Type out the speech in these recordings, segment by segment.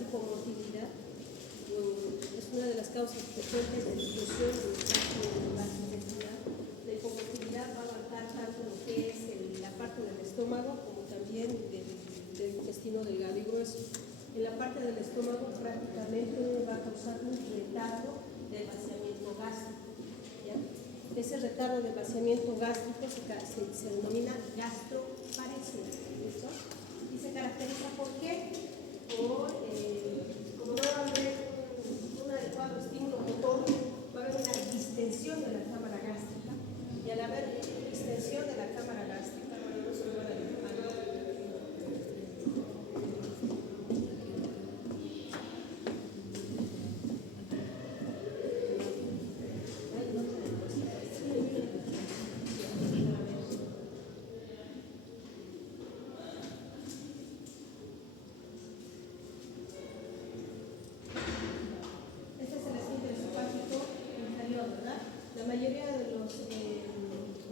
hipomotilidad. Es una de las causas frecuentes de disfunción en el tracto intestinal. La hipomotilidad va a abarcar tanto lo que es la parte del estómago como también del intestino delgado y grueso. En la parte del estómago prácticamente va a causar un retardo del vaciamiento gástrico. ¿Ya? Ese retardo del vaciamiento gástrico se denomina gastroparesia. ¿Listo? Y se caracteriza ¿por qué? Por, como no va a haber un adecuado estímulo motor, va a haber una distensión de la cámara gástrica, y al haber distensión de la cámara gástrica, no se puede la mayoría de los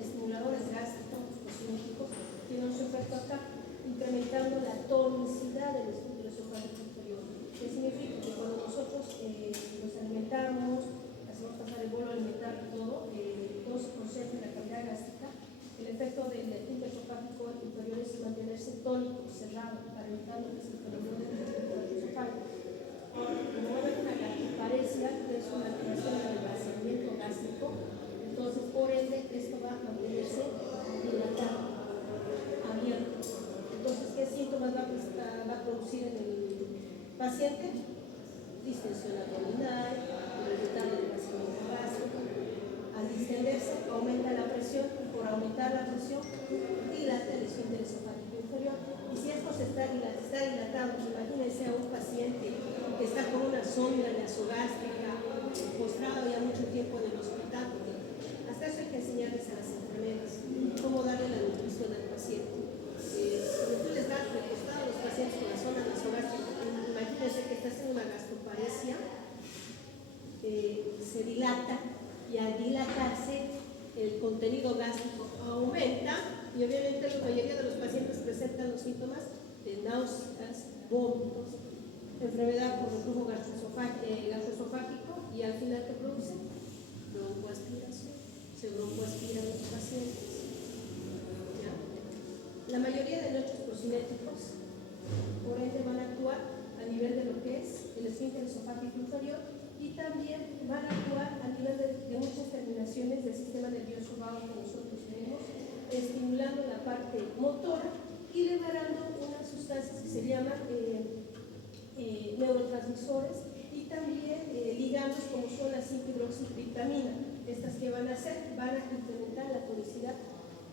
estimuladores gástricos cosméticos tienen un efecto acá, incrementando la tonicidad del esfínter esofágico inferior. ¿Qué significa? Que cuando nosotros nos alimentamos, hacemos pasar el bolo alimentar y todo se concentra en la cavidad gástrica. El efecto del esfínter esofágico inferior es mantenerse tónico, cerrado, para evitar lo que es el fenómeno del esofágico. Como va a haber una gastroparesia, que es una alteración del vaciamiento gástrico, entonces por ende esto va a mantenerse dilatado, abierto. Entonces, ¿qué síntomas va a producir en el paciente? Distensión abdominal, retardo del vaciamiento gástrico. Al distenderse aumenta la presión y por aumentar la presión dilata el esfínter esofágico inferior. Y si esto está dilatado, imagínense a un paciente que está con una sonda nasogástrica, postrado ya mucho tiempo en el hospital. Hasta eso hay que enseñarles a las enfermeras cómo darle la nutrición al paciente. Cuando tú les das recostado a los pacientes con la sonda nasogástrica, imagínense que está haciendo una gastroparesia, se dilata, y al dilatarse el contenido gástrico aumenta, y obviamente la mayoría de los pacientes presentan los síntomas de náuseas, vómitos, enfermedad por reflujo gastroesofágico, y al final ¿qué produce? Broncoaspiración. Se broncoaspiran los pacientes. ¿Ya? La mayoría de noches procinéticos, por ende, van a actuar a nivel de lo que es el esfínter esofágico inferior, y también van a actuar a nivel de muchas terminaciones del sistema nervioso vago que nosotros tenemos, estimulando la parte motora y liberando unas sustancias que se llaman neurotransmisores, y también ligandos como son la 5-hidroxitriptamina. Estas que van a hacer, van a incrementar la tonicidad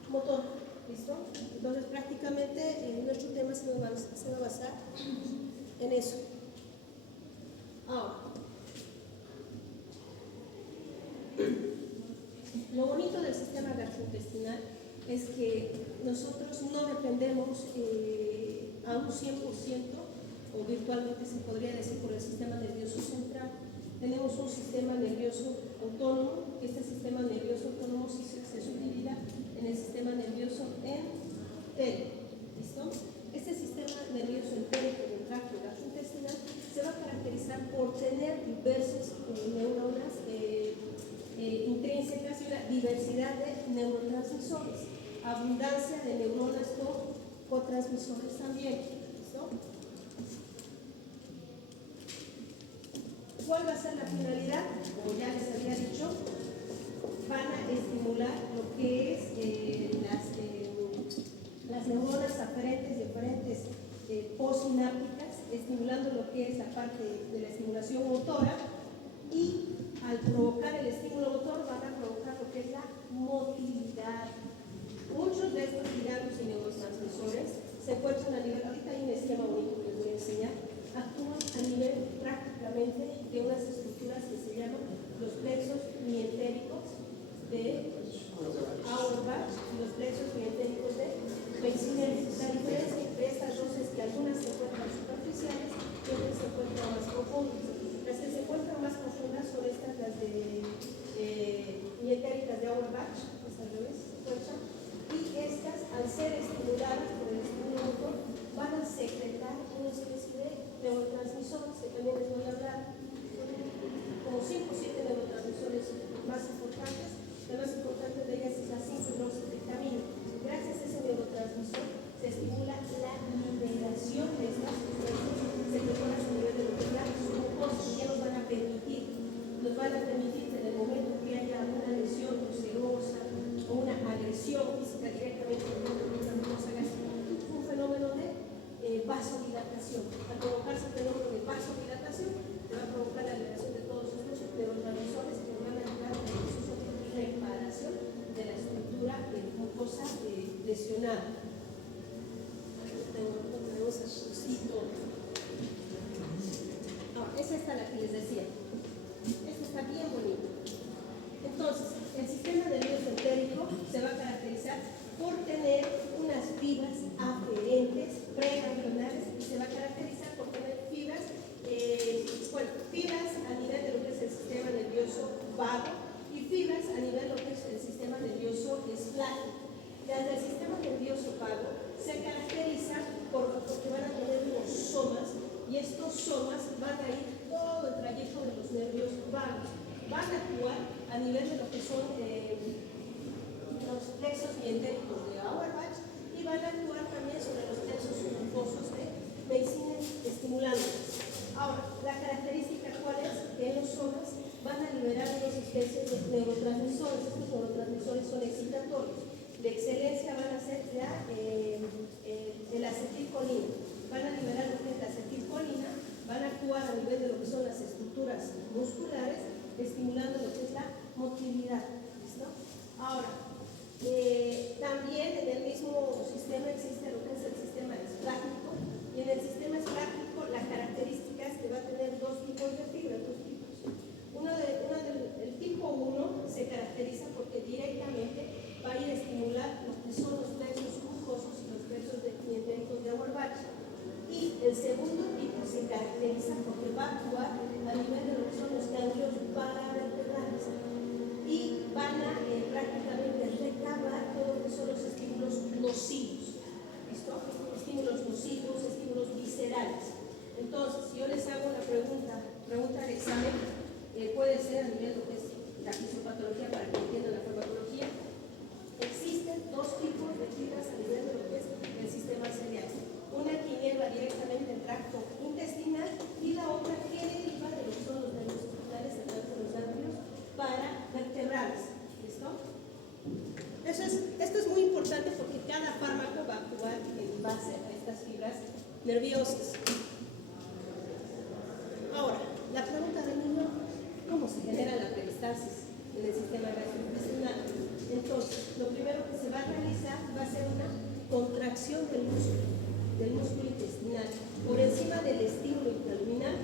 motor. ¿Listo? Entonces prácticamente nuestro tema se va a basar en eso. Ahora, lo bonito del sistema gastrointestinal es que nosotros no dependemos a un 100% o virtualmente se podría decir por el sistema nervioso central. Tenemos un sistema nervioso autónomo, que este sistema nervioso autónomo se subdivide en el sistema nervioso entérico. ¿Listo? Este sistema nervioso entérico del tracto gastrointestinal se va a caracterizar por tener diversas neuronas intrínsecas y una diversidad de neurotransmisores, abundancia de neuronas cotransmisores también. ¿Listo? ¿Cuál va a ser la finalidad? Como ya les había dicho, van a estimular lo que es las neuronas aferentes y eferentes postsinápticas, estimulando lo que es la parte de la estimulación motora, y al provocar el estímulo motor van a provocar lo que es la motilidad. Muchos de estos ligandos y neurotransmisores se encuentran a nivel, ahorita hay un esquema bonito que les voy a enseñar, actúan a nivel prácticamente de unas estructuras que se llaman los plexos mientéricos de Auerbach y los plexos mientéricos de Peyssiner. La diferencia entre estas dos es que algunas se encuentran superficiales y otras se encuentran más profundas. Las que se encuentran más profundas son estas, las de mientéricas de Auerbach, es al revés, se encuentran, y estas, al ser estimuladas por el estímulo motor, van a secar provocarse el fenómeno de vasodilatación, te va a provocar la liberación de todos estos neurotransmisores que van a ayudar en el proceso de reparación de la estructura mucosa lesionada. Tenemos el chocito. Es esta la que les decía. Esta está bien bonita. Entonces, el sistema nervioso entérico se va a caracterizar por tener unas fibras aferentes preganglionares y se va a caracterizar por tener fibras, fibras a nivel de lo que es el sistema nervioso vago y fibras a nivel de lo que es el sistema nervioso esplástico. Las del sistema nervioso vago se caracterizan porque van a tener unos somas y estos somas van a ir todo el trayecto de los nervios vagos. Van a actuar a nivel de lo que son los plexos mientéricos de Auerbach y van a actuar también sobre los plexos mucosos de medicina estimulante. Ahora, la característica cuál es, que en los somas van a liberar dos especies de neurotransmisores. Estos neurotransmisores son excitatorios. De excelencia van a ser el acetilcolina. Van a liberar lo que es la acetilcolina, van a actuar a nivel de lo que son las estructuras musculares, estimulando lo que es la motilidad. ¿Listo? Ahora, también en el mismo sistema existe lo que es el sistema esplástico, y en el sistema esplástico la característica es que va a tener dos tipos de fibras, dos tipos. El tipo 1 se caracteriza porque directamente va a ir a estimular lo que son los plexos mucosos y los plexos mientéricos de Auerbach. Y el segundo tipo se caracteriza porque va a actuar a nivel de lo que son los ganglios paravertebrales y van a prácticamente recabar todo lo que son los estímulos nocivos. ¿Listo? Estímulos nocivos, estímulos viscerales. Entonces, si yo les hago una pregunta de examen, puede ser a nivel de lo que es la fisiopatología para que entiendan la farmacología. Existen dos tipos de fibras a nivel de lo que es el sistema celiaco. Una que inerva directamente el tracto intestinal y la otra que deriva de lo que son los nervios espinales a través de los nervios paravertebrales. ¿Listo? Esto es muy importante porque cada fármaco va a actuar en base a estas fibras nerviosas. Ahora, la pregunta del niño, ¿cómo se genera la peristalsis en el sistema gastrointestinal? Entonces, lo primero que se va a realizar va a ser una contracción del músculo intestinal por encima del estímulo intraluminal.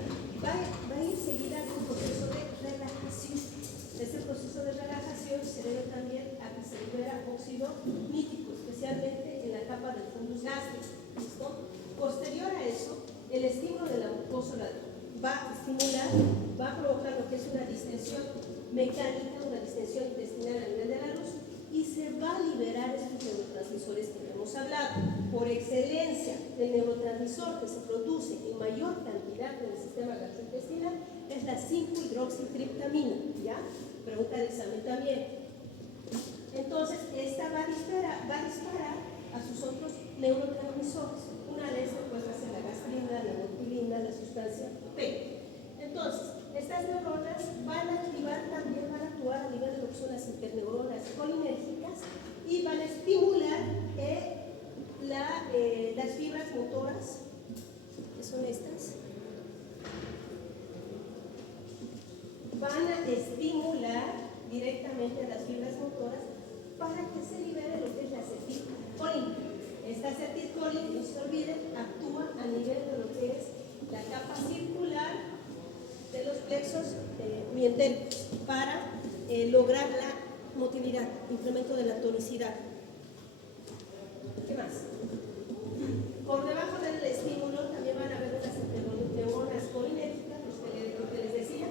Va a ir seguida de un proceso de relajación. Este proceso de relajación se debe también a que se libera óxido nítrico, especialmente en la capa del fundus gástrico. ¿Listo? Posterior a eso, el estímulo de la mucosa va a estimular, va a provocar lo que es una distensión mecánica, una distensión intestinal a nivel de la luz, y se va a liberar estos neurotransmisores que hemos hablado. Por excelencia, el neurotransmisor que se produce en mayor cantidad en el sistema gastrointestinal es la 5-hidroxitriptamina, ¿ya? Pregunta de examen también. Entonces, esta va a disparar a sus otros neurotransmisores. Una de estas pues va a ser la gastrina, la motilina, la sustancia P. Entonces, estas neuronas van a actuar a nivel de lo que son las interneuronas colinérgicas y van a estimular las fibras motoras, que son estas. Van a estimular directamente a las fibras motoras para que se libere lo que es la acetilcolina. Esta acetilcolina, no se olviden, actúa a nivel de lo que es la capa circular de los plexos mientéricos para lograr la motilidad, incremento de la tonicidad. ¿Qué más? Por debajo del estímulo también van a haber unas neuronas colinérgicas, lo que les decía,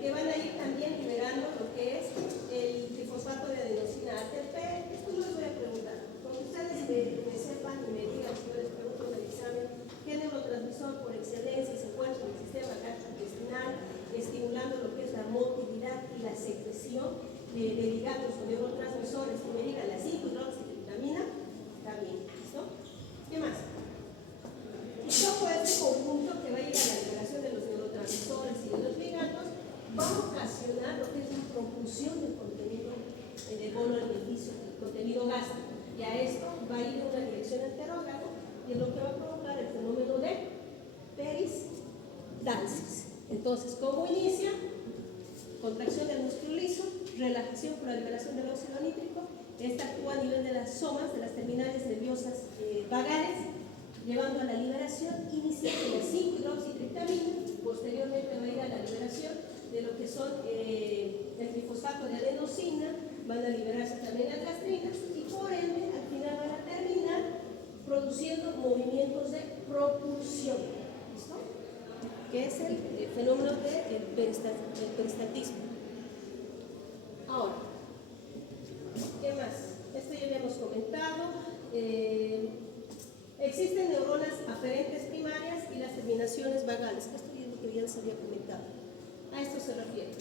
que van a ir también liberando lo que es el trifosfato de adenosina ATP. Esto no les voy a preguntar. Cuando ustedes me sepan y me digan, si yo les pregunto en el examen, ¿qué neurotransmisor por excelencia se encuentra en el sistema gastrointestinal, estimulando lo que es la motilidad y la secreción de ligandos o neurotransmisores? Que me digan la 5-hidroxitriptamina, está bien. ¿Listo? ¿Qué más? Y todo este conjunto que va a ir a la liberación de los neurotransmisores y de los ligandos va a ocasionar lo que es la propulsión del contenido del bolo alimenticio, el contenido gástrico. Y a esto va a ir en una dirección anterógrada y es lo que va a provocar el fenómeno de peristalsis. Entonces, ¿cómo inicia? Contracción del músculo liso, relajación por la liberación del óxido nítrico. Esta actúa a nivel de las somas, de las terminales nerviosas vagales, llevando a la liberación inicial de la 5-hidroxitriptamina. Posteriormente va a ir a la liberación de lo que son el trifosfato de adenosina, van a liberarse también las gastrinas y por ende al final van a terminar produciendo movimientos de propulsión. ¿Listo? Que es el fenómeno del peristaltismo. Ahora, ¿qué más? Esto ya habíamos comentado. Existen neuronas aferentes primarias y las terminaciones vagales. Esto ya les había comentado. A esto se refiere.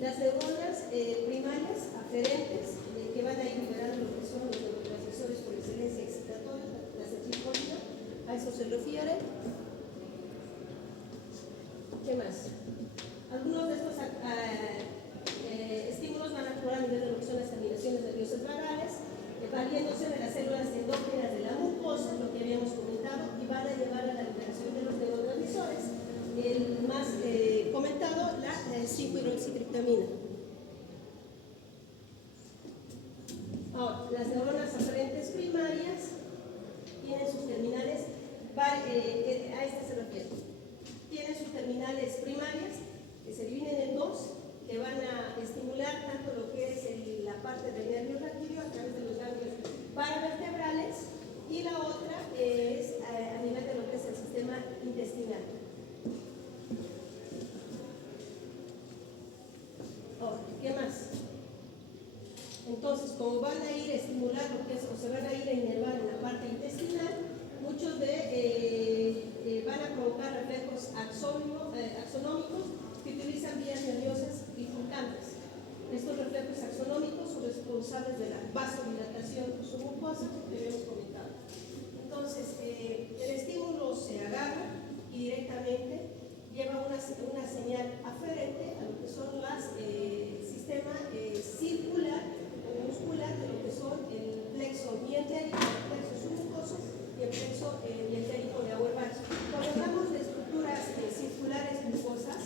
Las neuronas primarias aferentes que van a ir liberando lo que son los neurotransmisores por excelencia excitatoria, la acetilcolina, a eso se refiere. ¿Qué más? Algunos de estos estímulos van a actuar a nivel de lo que son las terminaciones nerviosas vagales, valiéndose de las células endógenas de la mucosa, lo que habíamos comentado, y van a llevar a la liberación de los neurotransmisores. El más comentado, la 5-hidroxitriptamina. Ahora, las neuronas aferentes primarias tienen sus terminales, a esta se refiere. Tienen sus terminales primarias que se dividen en dos, que van a estimular tanto lo que es la parte del nervio raquídeo a través de los ganglios paravertebrales, y la otra es a nivel de lo que es el sistema intestinal. ¿Qué más? Entonces, como van a ir a estimular lo que es, o se van a ir a inervar en la parte intestinal, muchos van a provocar reflejos axonómicos que utilizan vías nerviosas bifurcantes. Estos reflejos axonómicos son responsables de la vasodilatación submucosa, que habíamos comentado. Entonces, el estímulo se agarra y directamente lleva una señal aferente a lo que son las sistema circular o muscular de lo que son el plexo mientérico, el plexo submucoso y el plexo mientérico de Auerbach. Cuando hablamos de estructuras circulares mucosas,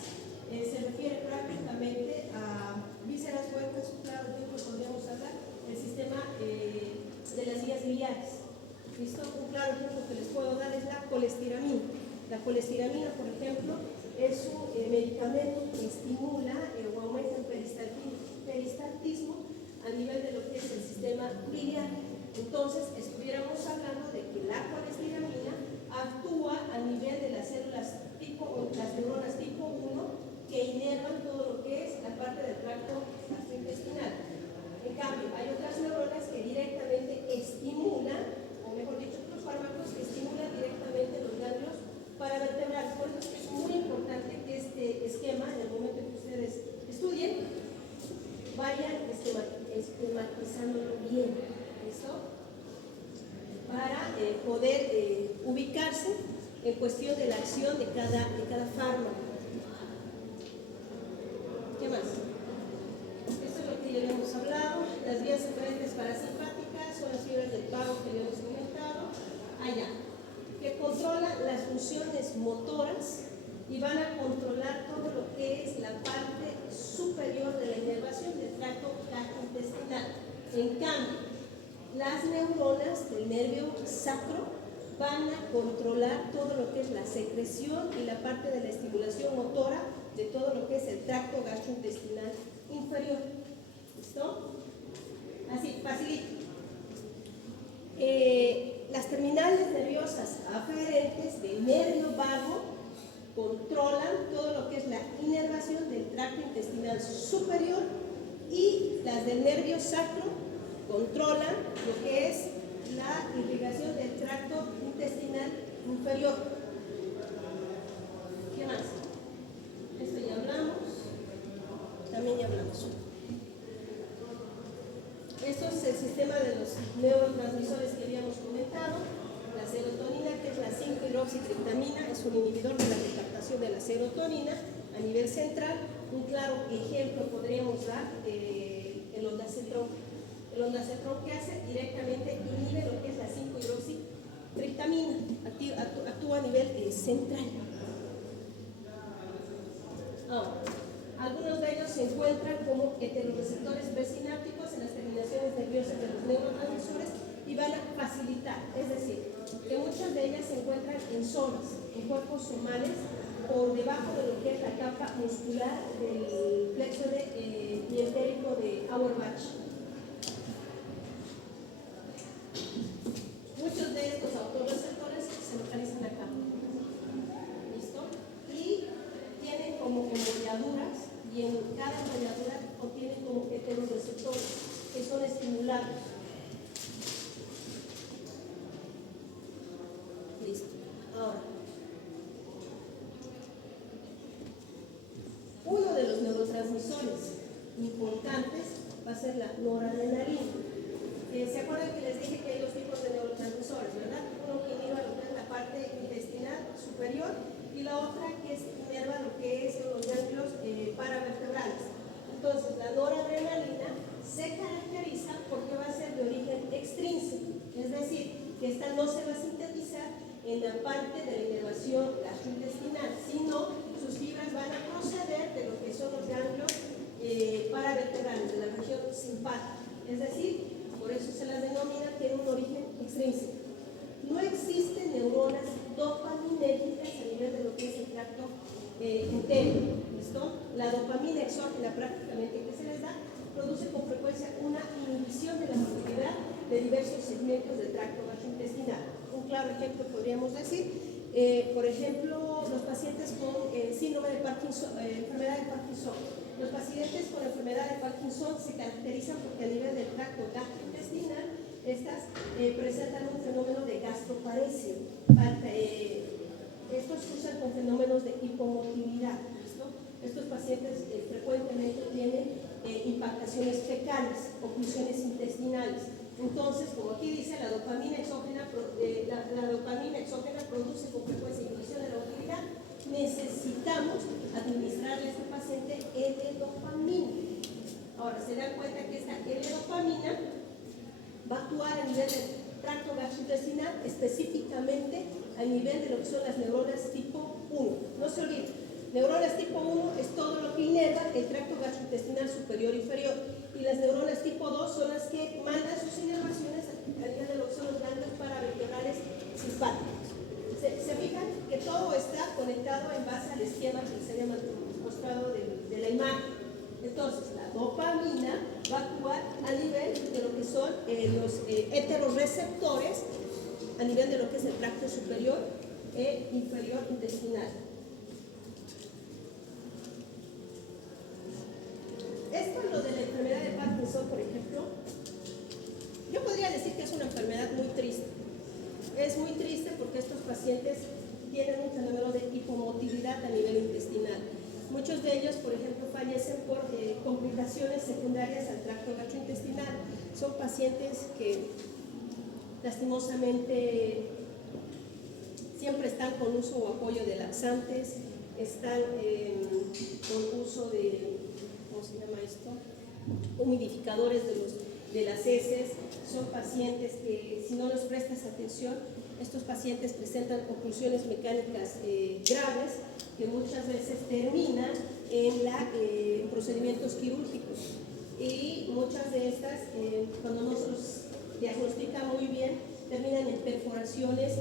se refiere prácticamente a vísceras, cuencas, un claro ejemplo podríamos hablar del sistema de las vías biliares. ¿Listo? Un claro ejemplo que les puedo dar es la colestiramina. La colestiramina, por ejemplo, es un medicamento que estimula o aumenta el peristaltismo a nivel de lo que es el sistema biliar. Entonces, estuviéramos hablando de que la colestiramina actúa a nivel de las células las neuronas tipo 1 que inervan todo lo que es la parte del tracto gastrointestinal. En cambio, hay otras neuronas que directamente estimulan, o mejor dicho, otros fármacos que estimulan directamente los ganglios paravertebrales. Por eso es que es muy importante que este esquema, en el momento en que ustedes estudien, vayan esquematizándolo bien. ¿Listo? Para poder ubicarse en cuestión de la acción de cada fármaco. ¿Qué más? Esto es lo que ya habíamos hablado. Las vías aferentes parasimpáticas son las fibras del pago que habíamos comentado. Allá, que controlan las funciones motoras y van a controlar todo lo que es la parte superior de la inervación del tracto gastrointestinal. En cambio, las neuronas del nervio sacro van a controlar todo lo que es la secreción y la parte de la estimulación motora de todo lo que es el tracto gastrointestinal inferior. ¿Listo? Así, facilito. Las terminales nerviosas aferentes del nervio vago controlan todo lo que es la inervación del tracto intestinal superior, y las del nervio sacro controlan lo que es la irrigación del tracto intestinal inferior. ¿Qué más? Esto ya hablamos. También ya hablamos. Esto es el sistema de los neurotransmisores que habíamos comentado. La serotonina, que es la 5-hidroxitriptamina, es un inhibidor de la recaptación de la serotonina a nivel central. Un claro ejemplo podríamos dar el ondansetron. El ondansetron, que hace directamente inhibe lo que es la 5-hidroxitriptamina, actúa a nivel central. Ahora, algunos de ellos se encuentran como heteroreceptores presinápticos en las terminaciones nerviosas de los neurotransmisores y van a facilitar, es decir, que muchas de ellas se encuentran en zonas, en cuerpos somales, por debajo de lo que es la capa muscular del plexo mientérico de Auerbach. Muchos de estos autorreceptores se localizan acá. ¿Listo? Y tienen como enrolladuras, y en cada enrolladura contienen como heteroreceptores que son estimulados. Listo. Ahora, uno de los neurotransmisores importantes va a ser la noradrenalina. ¿Se acuerdan que les dije que hay dos tipos de neurotransmisores, verdad? Uno que inerva lo que es la parte intestinal superior y la otra que inerva lo que es los ganglios paravertebrales. Entonces, la noradrenalina se caracteriza porque va a ser de origen extrínseco, es decir, que esta no se va a sintetizar en la parte de la inervación gastrointestinal, sino sus fibras van a proceder de lo que son los ganglios paravertebrales, de la región simpática, es decir, por eso se las denomina, tiene un origen extrínseco. No existen neuronas dopaminérgicas a nivel de lo que es el tracto entérico. ¿Listo? La dopamina exógena prácticamente que se les da produce con frecuencia una inhibición de la movilidad de diversos segmentos del tracto gastrointestinal. Un claro ejemplo podríamos decir, por ejemplo, los pacientes con síndrome de Parkinson, enfermedad de Parkinson. Los pacientes con enfermedad de Parkinson se caracterizan porque a nivel del tracto gastrointestinal estas presentan un fenómeno de gastroparesia. Estos usan con fenómenos de hipomotilidad. ¿Listo? Estos pacientes frecuentemente tienen impactaciones fecales, oclusiones intestinales. Entonces, como aquí dice, la dopamina exógena produce con frecuencia inhibición de la motilidad. Necesitamos administrarle a este paciente L-dopamina. Ahora, se dan cuenta que esta L-dopamina va a actuar a nivel del tracto gastrointestinal, específicamente a nivel de lo que son las neuronas tipo 1. No se olviden, neuronas tipo 1 es todo lo que inerva el tracto gastrointestinal superior e inferior, y las neuronas tipo 2 son las que mandan sus inervaciones a nivel de lo que son los ganglios paravertebrales simpáticos. ¿Se fijan que todo está conectado en base al esquema que les había mostrado de la imagen? Entonces, la dopamina va a actuar a nivel de lo que son los heteroreceptores, a nivel de lo que es el tracto superior e inferior intestinal. Esto es lo de la enfermedad de Parkinson, por ejemplo. Yo podría decir que es una enfermedad muy triste. Es muy triste porque estos pacientes tienen un fenómeno de hipomotilidad a nivel intestinal. Muchos de ellos, por ejemplo, fallecen por complicaciones secundarias al tracto gastrointestinal. Son pacientes que lastimosamente siempre están con uso o apoyo de laxantes, están con uso de, ¿cómo se llama esto? Humidificadores de las heces. Son pacientes que, si no les prestas atención, estos pacientes presentan oclusiones mecánicas graves que muchas veces terminan en procedimientos quirúrgicos, y muchas de estas, cuando no se los diagnostica muy bien, terminan en perforaciones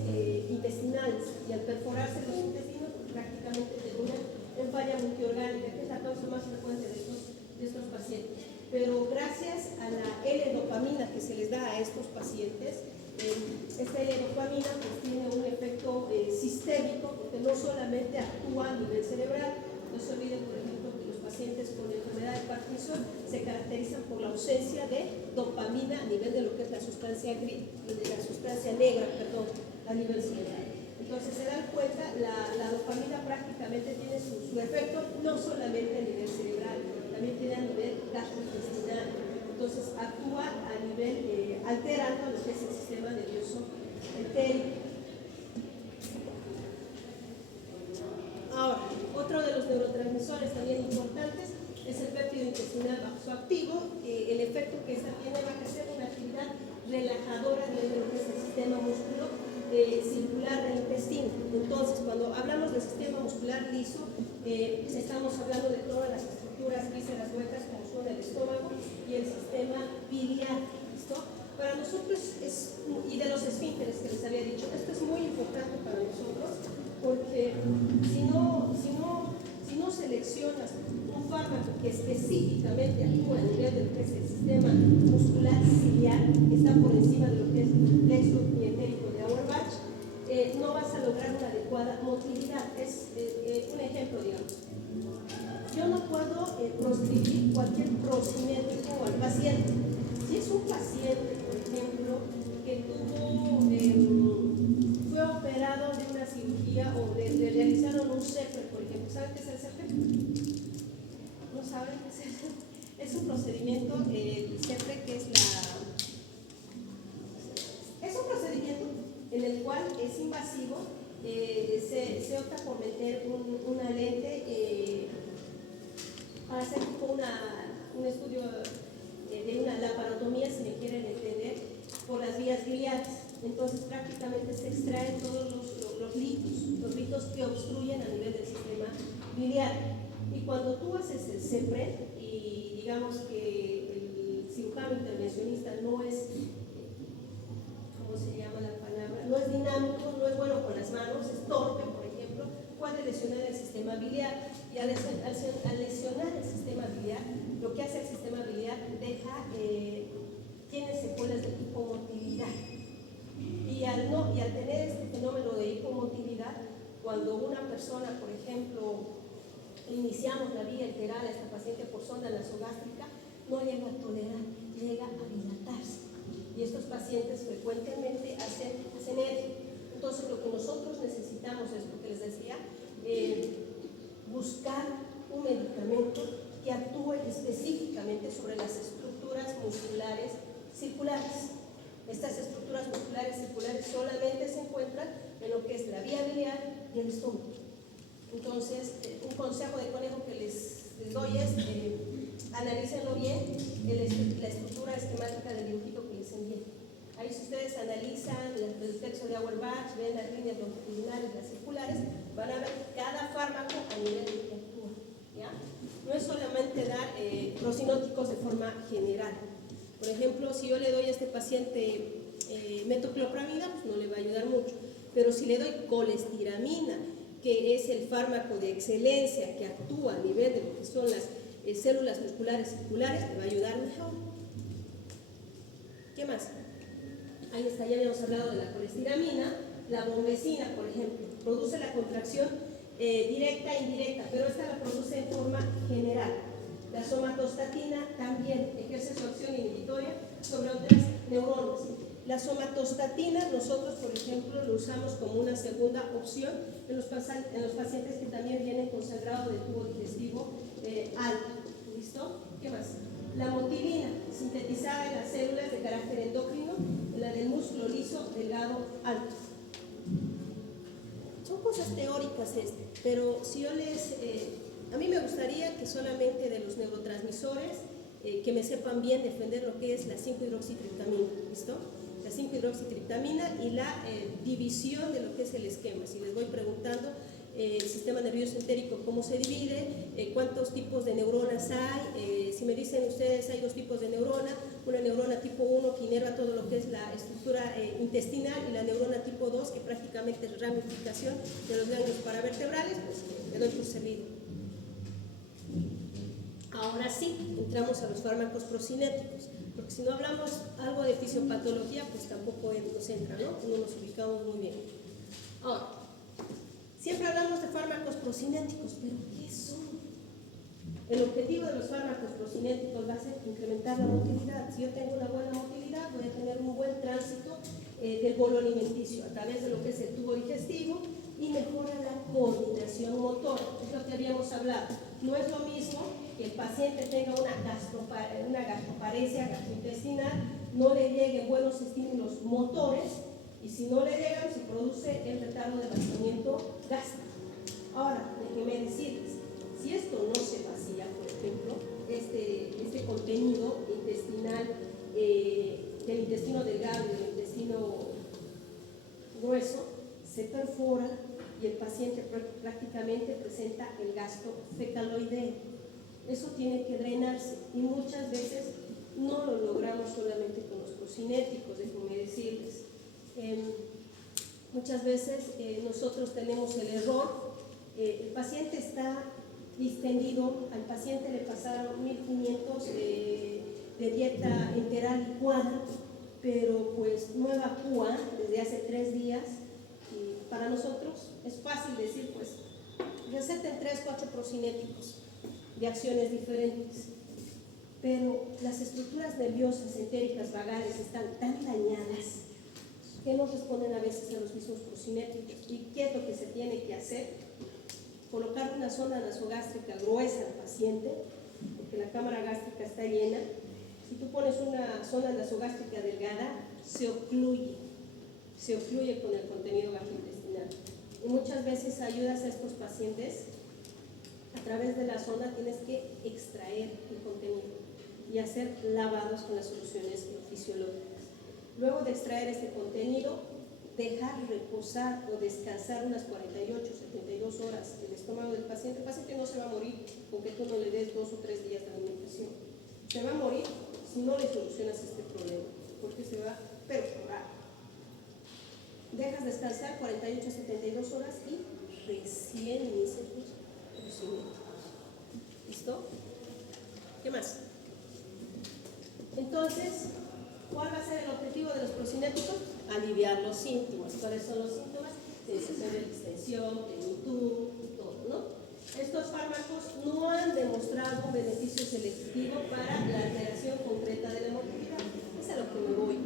intestinales, y al perforarse los intestinos prácticamente terminan en falla multiorgánica, que es la causa más frecuente de estos pacientes. Pero gracias a la L-dopamina que se les da a estos pacientes, esta L-dopamina pues tiene un efecto sistémico, porque no solamente actúa a nivel cerebral. No se olviden, por ejemplo, que los pacientes con enfermedad de Parkinson se caracterizan por la ausencia de dopamina a nivel de lo que es la sustancia negra, a nivel cerebral. Entonces se dan cuenta, la dopamina prácticamente tiene su efecto no solamente a nivel cerebral, también tiene a nivel gastrointestinal. Entonces actúa a nivel alterando lo que es el sistema nervioso entérico. Ahora, otro de los neurotransmisores también importantes es el péptido intestinal vasoactivo. El efecto que esta tiene va a ejercer una actividad relajadora de lo que es el sistema circular del intestino. Entonces, cuando hablamos del sistema muscular muscular liso, estamos hablando de todas las estructuras, vísceras, huecas, como son el estómago y el sistema biliar, ¿listo? Para nosotros y de los esfínteres que les había dicho, esto es muy importante para nosotros, porque si no seleccionas un fármaco que específicamente actúa a nivel de lo que es el sistema muscular ciliar, que está por encima de lo que es el plexo mientérico de Auerbach, no vas a lograr una adecuada motilidad. Es un ejemplo, digamos. Yo no puedo proscribir cualquier procinético al paciente. Si es un paciente, por ejemplo, que fue operado de una cirugía o le realizaron un CEPRE, por ejemplo, ¿saben qué es el CEPRE? ¿No saben qué es el CEPRE? Es un procedimiento, el CEPRE, que es un procedimiento en el cual es invasivo, se opta por meter una lente para hacer tipo un estudio de una laparotomía, si me quieren entender, por las vías biliares. Entonces prácticamente se extraen todos los litos que obstruyen a nivel del sistema biliar. Y cuando tú haces el CEPRE y digamos que el cirujano intervencionista no es, ¿cómo se llama la palabra? No es dinámico, no es bueno con las manos, es torpe, por ejemplo, puede lesionar el sistema biliar. Y al lesionar el sistema biliar, lo que hace el sistema biliar tiene secuelas de hipomotilidad. Y al tener este fenómeno de hipomotilidad, cuando una persona, por ejemplo, iniciamos la vía enteral a esta paciente por sonda nasogástrica, no llega a tolerar, llega a dilatarse. Y estos pacientes frecuentemente hacen esto. Entonces, lo que nosotros necesitamos es lo que les decía, buscar un medicamento que actúe específicamente sobre las estructuras musculares circulares. Estas estructuras musculares circulares solamente se encuentran en lo que es la vía biliar y el estómago. Entonces, un consejo de conejo que les doy es analícenlo bien, la estructura esquemática del dibujito que les envié. Ahí si ustedes analizan el texto de Auerbach, ven las líneas longitudinales, las circulares, van a ver cada fármaco a nivel de que actúa, ¿ya? No es solamente dar procinóticos de forma general. Por ejemplo, si yo le doy a este paciente metoclopramida, pues no le va a ayudar mucho. Pero si le doy colestiramina, que es el fármaco de excelencia que actúa a nivel de lo que son las células musculares circulares, le va a ayudar mejor. ¿Qué más? Ahí está, ya habíamos hablado de la colestiramina. La bombecina, por ejemplo, produce la contracción directa e indirecta, pero esta la produce en forma general. La somatostatina también ejerce su acción inhibitoria sobre otras neuronas. La somatostatina nosotros, por ejemplo, lo usamos como una segunda opción en los pacientes que también vienen con sangrado de tubo digestivo alto. ¿Listo? ¿Qué más? La motilina, sintetizada en las células de carácter endocrino, en la del músculo liso delgado alto. Son cosas teóricas pero si yo a mí me gustaría que solamente de los neurotransmisores que me sepan bien defender lo que es la 5-hidroxitriptamina, ¿listo? La 5-hidroxitriptamina y la división de lo que es el esquema. Si les voy preguntando el sistema nervioso entérico, cómo se divide, cuántos tipos de neuronas hay, si me dicen ustedes hay 2 tipos de neurona, una neurona tipo 1 que inerva todo lo que es la estructura intestinal y la neurona tipo 2 que prácticamente es ramificación de los ganglios paravertebrales, pues me doy por servido. Ahora sí, entramos a los fármacos procinéticos, porque si no hablamos algo de fisiopatología, pues tampoco nos entra, ¿no? No nos ubicamos muy bien. Ahora, siempre hablamos de fármacos procinéticos, pero ¿qué son? El objetivo de los fármacos procinéticos va a ser incrementar la motilidad. Si yo tengo una buena motilidad, voy a tener un buen tránsito del bolo alimenticio a través de lo que es el tubo digestivo y mejora la coordinación motora. Es lo que habíamos hablado. No es lo mismo que el paciente tenga una gastroparesia gastrointestinal, no le lleguen buenos estímulos motores, y si no le llegan, se produce el retardo de vaciamiento gástrico. Ahora, déjenme decirles, si esto no se vacía, por ejemplo, este contenido intestinal del intestino delgado y del intestino grueso, se perfora y el paciente prácticamente presenta el gasto fecaloideo. Eso tiene que drenarse y muchas veces no lo logramos solamente con los procinéticos, déjenme decirles. Muchas veces nosotros tenemos el error, el paciente está distendido, al paciente le pasaron 1500 de dieta enteral licuada, pero pues no evacúa desde hace 3 días y para nosotros es fácil decir pues receten 3-4 procinéticos de acciones diferentes, pero las estructuras nerviosas entéricas vagales están tan dañadas que no responden a veces a los mismos procinéticos. ¿Y qué es lo que se tiene que hacer? Colocar una sonda nasogástrica gruesa al paciente, porque la cámara gástrica está llena. Si tú pones una sonda nasogástrica delgada, se ocluye con el contenido gastrointestinal. Y muchas veces ayudas a estos pacientes, a través de la sonda tienes que extraer el contenido y hacer lavados con las soluciones fisiológicas. Luego de extraer este contenido, dejar reposar o descansar unas 48-72 horas el estómago del paciente. El paciente no se va a morir porque tú no le des 2 o 3 días de alimentación. Se va a morir si no le solucionas este problema, porque se va a perforar. Dejas descansar 48-72 horas y recién inicias tus procedimientos. ¿Listo? ¿Qué más? Entonces, ¿cuál va a ser el objetivo de los procinéticos? Aliviar los síntomas. ¿Cuáles son los síntomas? Sensación de distensión, plenitud, todo, ¿no? Estos fármacos no han demostrado un beneficio selectivo para la alteración concreta de la motilidad. Es a lo que me voy.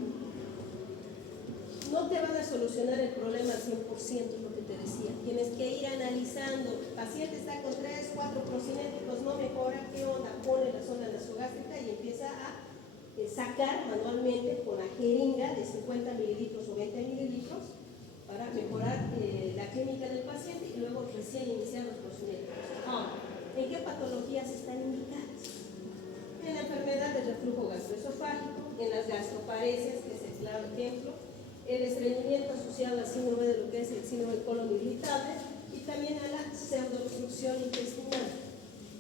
No te van a solucionar el problema al 100%, es lo que te decía. Tienes que ir analizando. El paciente está con 3-4 procinéticos, no mejora, ¿qué onda? Pone la sonda nasogástrica y empieza a sacar manualmente con la jeringa de 50 mililitros o 20 mililitros para mejorar la clínica del paciente y luego recién iniciar los procinéticos. Ahora, ¿en qué patologías están indicadas? En la enfermedad del reflujo gastroesofágico, en las gastroparesis, que es el claro ejemplo, el estreñimiento asociado al síndrome de lo que es el síndrome del colon irritable y también a la pseudoobstrucción intestinal.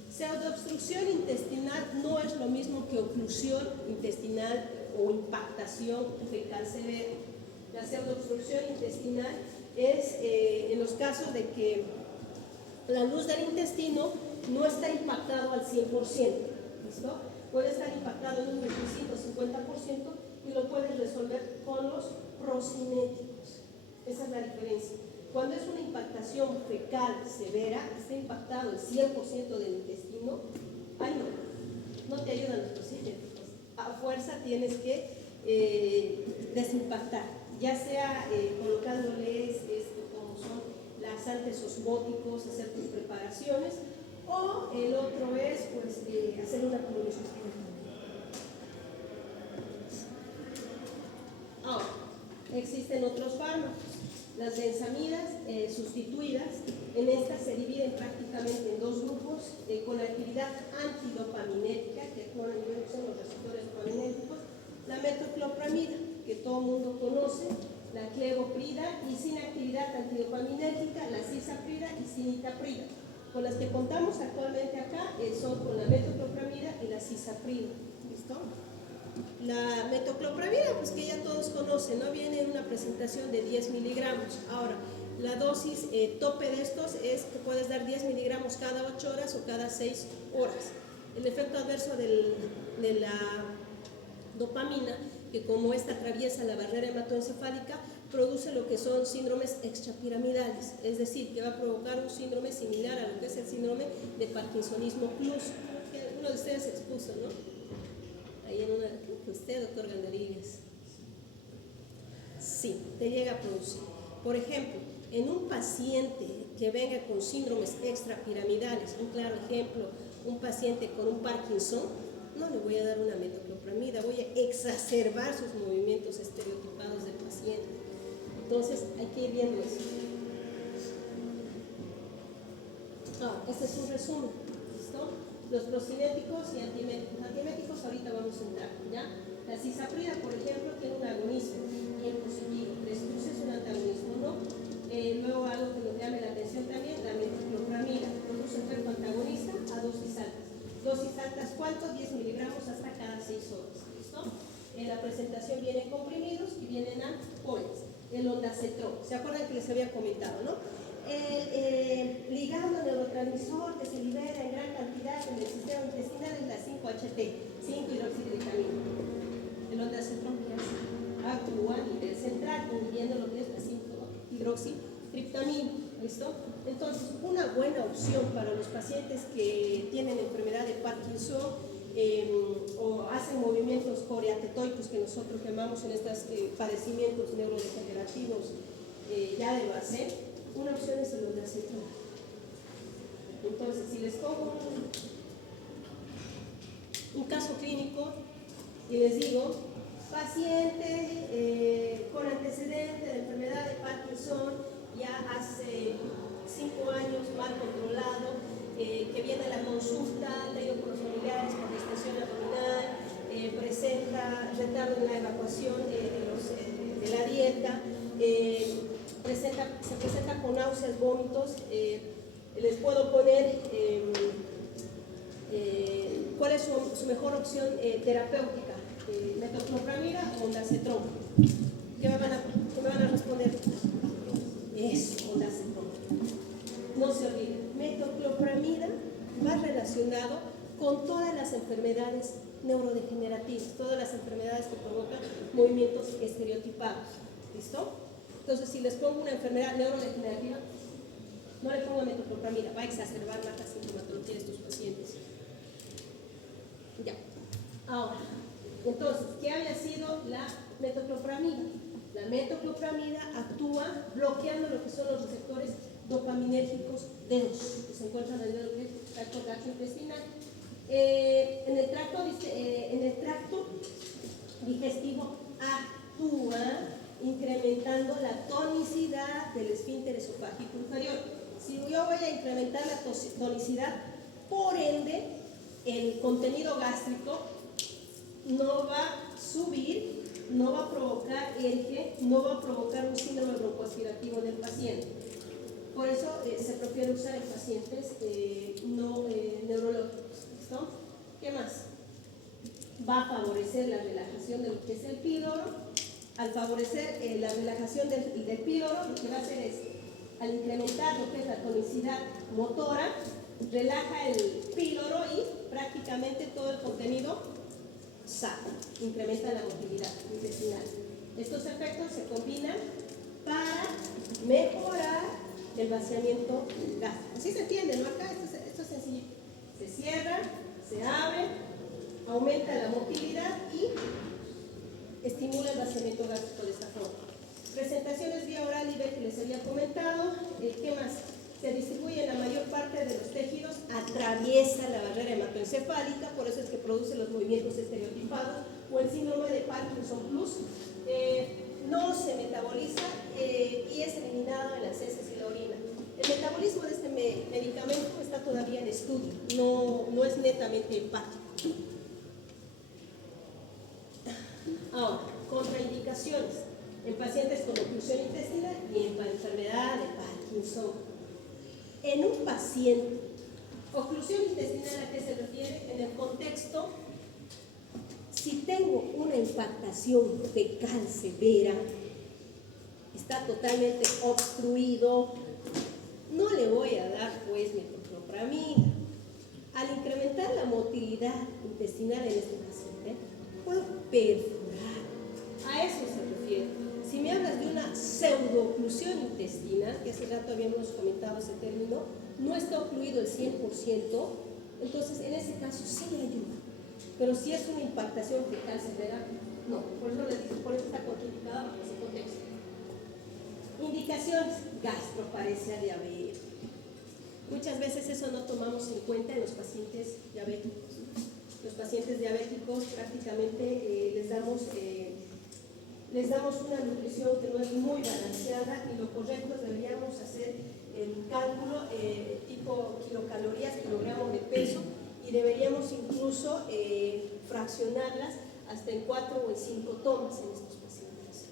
Pseudoobstrucción intestinal no es lo mismo que oclusión intestinal o impactación fecal severa. La pseudoobstrucción intestinal es en los casos de que la luz del intestino no está impactado al 100%, ¿listo? Puede estar impactado en un 25-50% y lo puedes resolver con los procinéticos. Esa es la diferencia. Cuando es una impactación fecal severa, está impactado el 100% del intestino, ay no te ayudan los procinéticos. A fuerza tienes que desimpactar, ya sea colocándoles como son laxantes osmóticos, hacer tus preparaciones, o el otro es pues hacer una colonoscopia. Ahora, existen otros fármacos. Las benzamidas sustituidas, en estas se dividen prácticamente en 2 grupos con actividad antidopaminética, que actúan a nivel de los receptores dopaminéticos, la metoclopramida, que todo el mundo conoce, la clevoprida, y sin actividad antidopaminética, la cisaprida y cinitaprida. Con las que contamos actualmente acá son con la metoclopramida y la cisaprida. ¿Listo? La metoclopramida, pues que ya todos conocen, ¿no? Viene en una presentación de 10 miligramos. Ahora, la dosis tope de estos es que puedes dar 10 miligramos cada 8 horas o cada 6 horas. El efecto adverso de la dopamina, que como esta atraviesa la barrera hematoencefálica, produce lo que son síndromes extrapiramidales, es decir, que va a provocar un síndrome similar a lo que es el síndrome de Parkinsonismo plus, que uno de ustedes expuso, ¿no? Ahí en una, usted, doctor Gandarillas. Sí, te llega a producir. Por ejemplo, en un paciente que venga con síndromes extrapiramidales, un claro ejemplo, un paciente con un Parkinson, no le voy a dar una metoclopramida, voy a exacerbar sus movimientos estereotipados del paciente. Entonces, hay que ir viendo eso. Este es un resumen, ¿listo? Los procinéticos y antieméticos. Antieméticos ahorita vamos a entrar, ¿ya? La cisaprida, por ejemplo, tiene un agonismo bien positivo. 3+ es un antagonismo, ¿no? Luego algo que nos llame la comentado, ¿no? El ligando neurotransmisor que se libera en gran cantidad en el sistema intestinal es la 5-HT, 5-hidroxitriptamina. El ondansetron que hace actúa a nivel central, inhibiendo lo que es la 5-hidroxitriptamina. ¿Listo? Entonces, una buena opción para los pacientes que tienen enfermedad de Parkinson o hacen movimientos coreatetoicos que nosotros llamamos en estos padecimientos neurodegenerativos ya de base, una opción es el ondansetron. Entonces, si les pongo un caso clínico y les digo, paciente con antecedente de enfermedad de Parkinson, ya hace 5 años mal controlado, que viene a la consulta, traído por los familiares por distensión abdominal, presenta retardo en la evacuación de la dieta, se presenta con náuseas, vómitos. Les puedo poner cuál es su mejor opción terapéutica, metoclopramida o ondansetron. ¿Qué me van a responder? Es ondansetron. No se olviden, metoclopramida va relacionado con todas las enfermedades neurodegenerativas, todas las enfermedades que provocan movimientos estereotipados. ¿Listo? Entonces, si les pongo una enfermedad neurodegenerativa, no le pongo metoclopramida, va a exacerbar la sintomatología de estos pacientes. Ya. Ahora, entonces, ¿qué había sido la metoclopramida? La metoclopramida actúa bloqueando lo que son los receptores dopaminérgicos D2 que se encuentran en el tracto gastrointestinal. En el tracto digestivo actúa incrementando la tonicidad del esfínter esofágico inferior. Si yo voy a incrementar la tonicidad, por ende, el contenido gástrico no va a subir, no va a provocar erge, no va a provocar un síndrome broncoaspirativo del paciente. Por eso se prefiere usar en pacientes no neurológicos. ¿Listo? ¿Qué más? Va a favorecer la relajación de lo que es el píloro. Al favorecer la relajación del píloro, lo que va a hacer es, al incrementar lo que es la tonicidad motora, relaja el píloro y prácticamente todo el contenido sale, incrementa la motilidad intestinal. Estos efectos se combinan para mejorar el vaciamiento gástrico. Así se entiende, ¿no? Acá esto es sencillo. Se cierra, se abre, aumenta la motilidad y estimula el vaciamiento gástrico de esta forma. Presentaciones vía oral y B que les había comentado. ¿Qué más? Se distribuye en la mayor parte de los tejidos, atraviesa la barrera hematoencefálica, por eso es que produce los movimientos estereotipados o el síndrome de Parkinson Plus. No se metaboliza y es eliminado en las heces y la orina. El metabolismo de este medicamento está todavía en estudio, no es netamente hepático. Ahora, contraindicaciones en pacientes con oclusión intestinal y en enfermedad de Parkinson. En un paciente, oclusión intestinal, ¿a qué se refiere? En el contexto, si tengo una impactación fecal severa, está totalmente obstruido, no le voy a dar pues metoclopramida. Al incrementar la motilidad intestinal en este paciente, puedo perforar. A eso se refiere. Si me hablas de una pseudooclusión intestinal, que hace rato habíamos comentado ese término, no está ocluido el 100%, entonces en ese caso sí le ayuda. Pero si es una impactación fecal severa, no. Por eso les digo, por eso está contraindicada bajo ese contexto. Indicaciones: gastroparesia diabética. Muchas veces eso no tomamos en cuenta en los pacientes diabéticos. Los pacientes diabéticos prácticamente les damos una nutrición que no es muy balanceada y lo correcto es deberíamos hacer el cálculo tipo kilocalorías, kilogramos de peso, y deberíamos incluso fraccionarlas hasta en 4 o en 5 tomas en estos pacientes.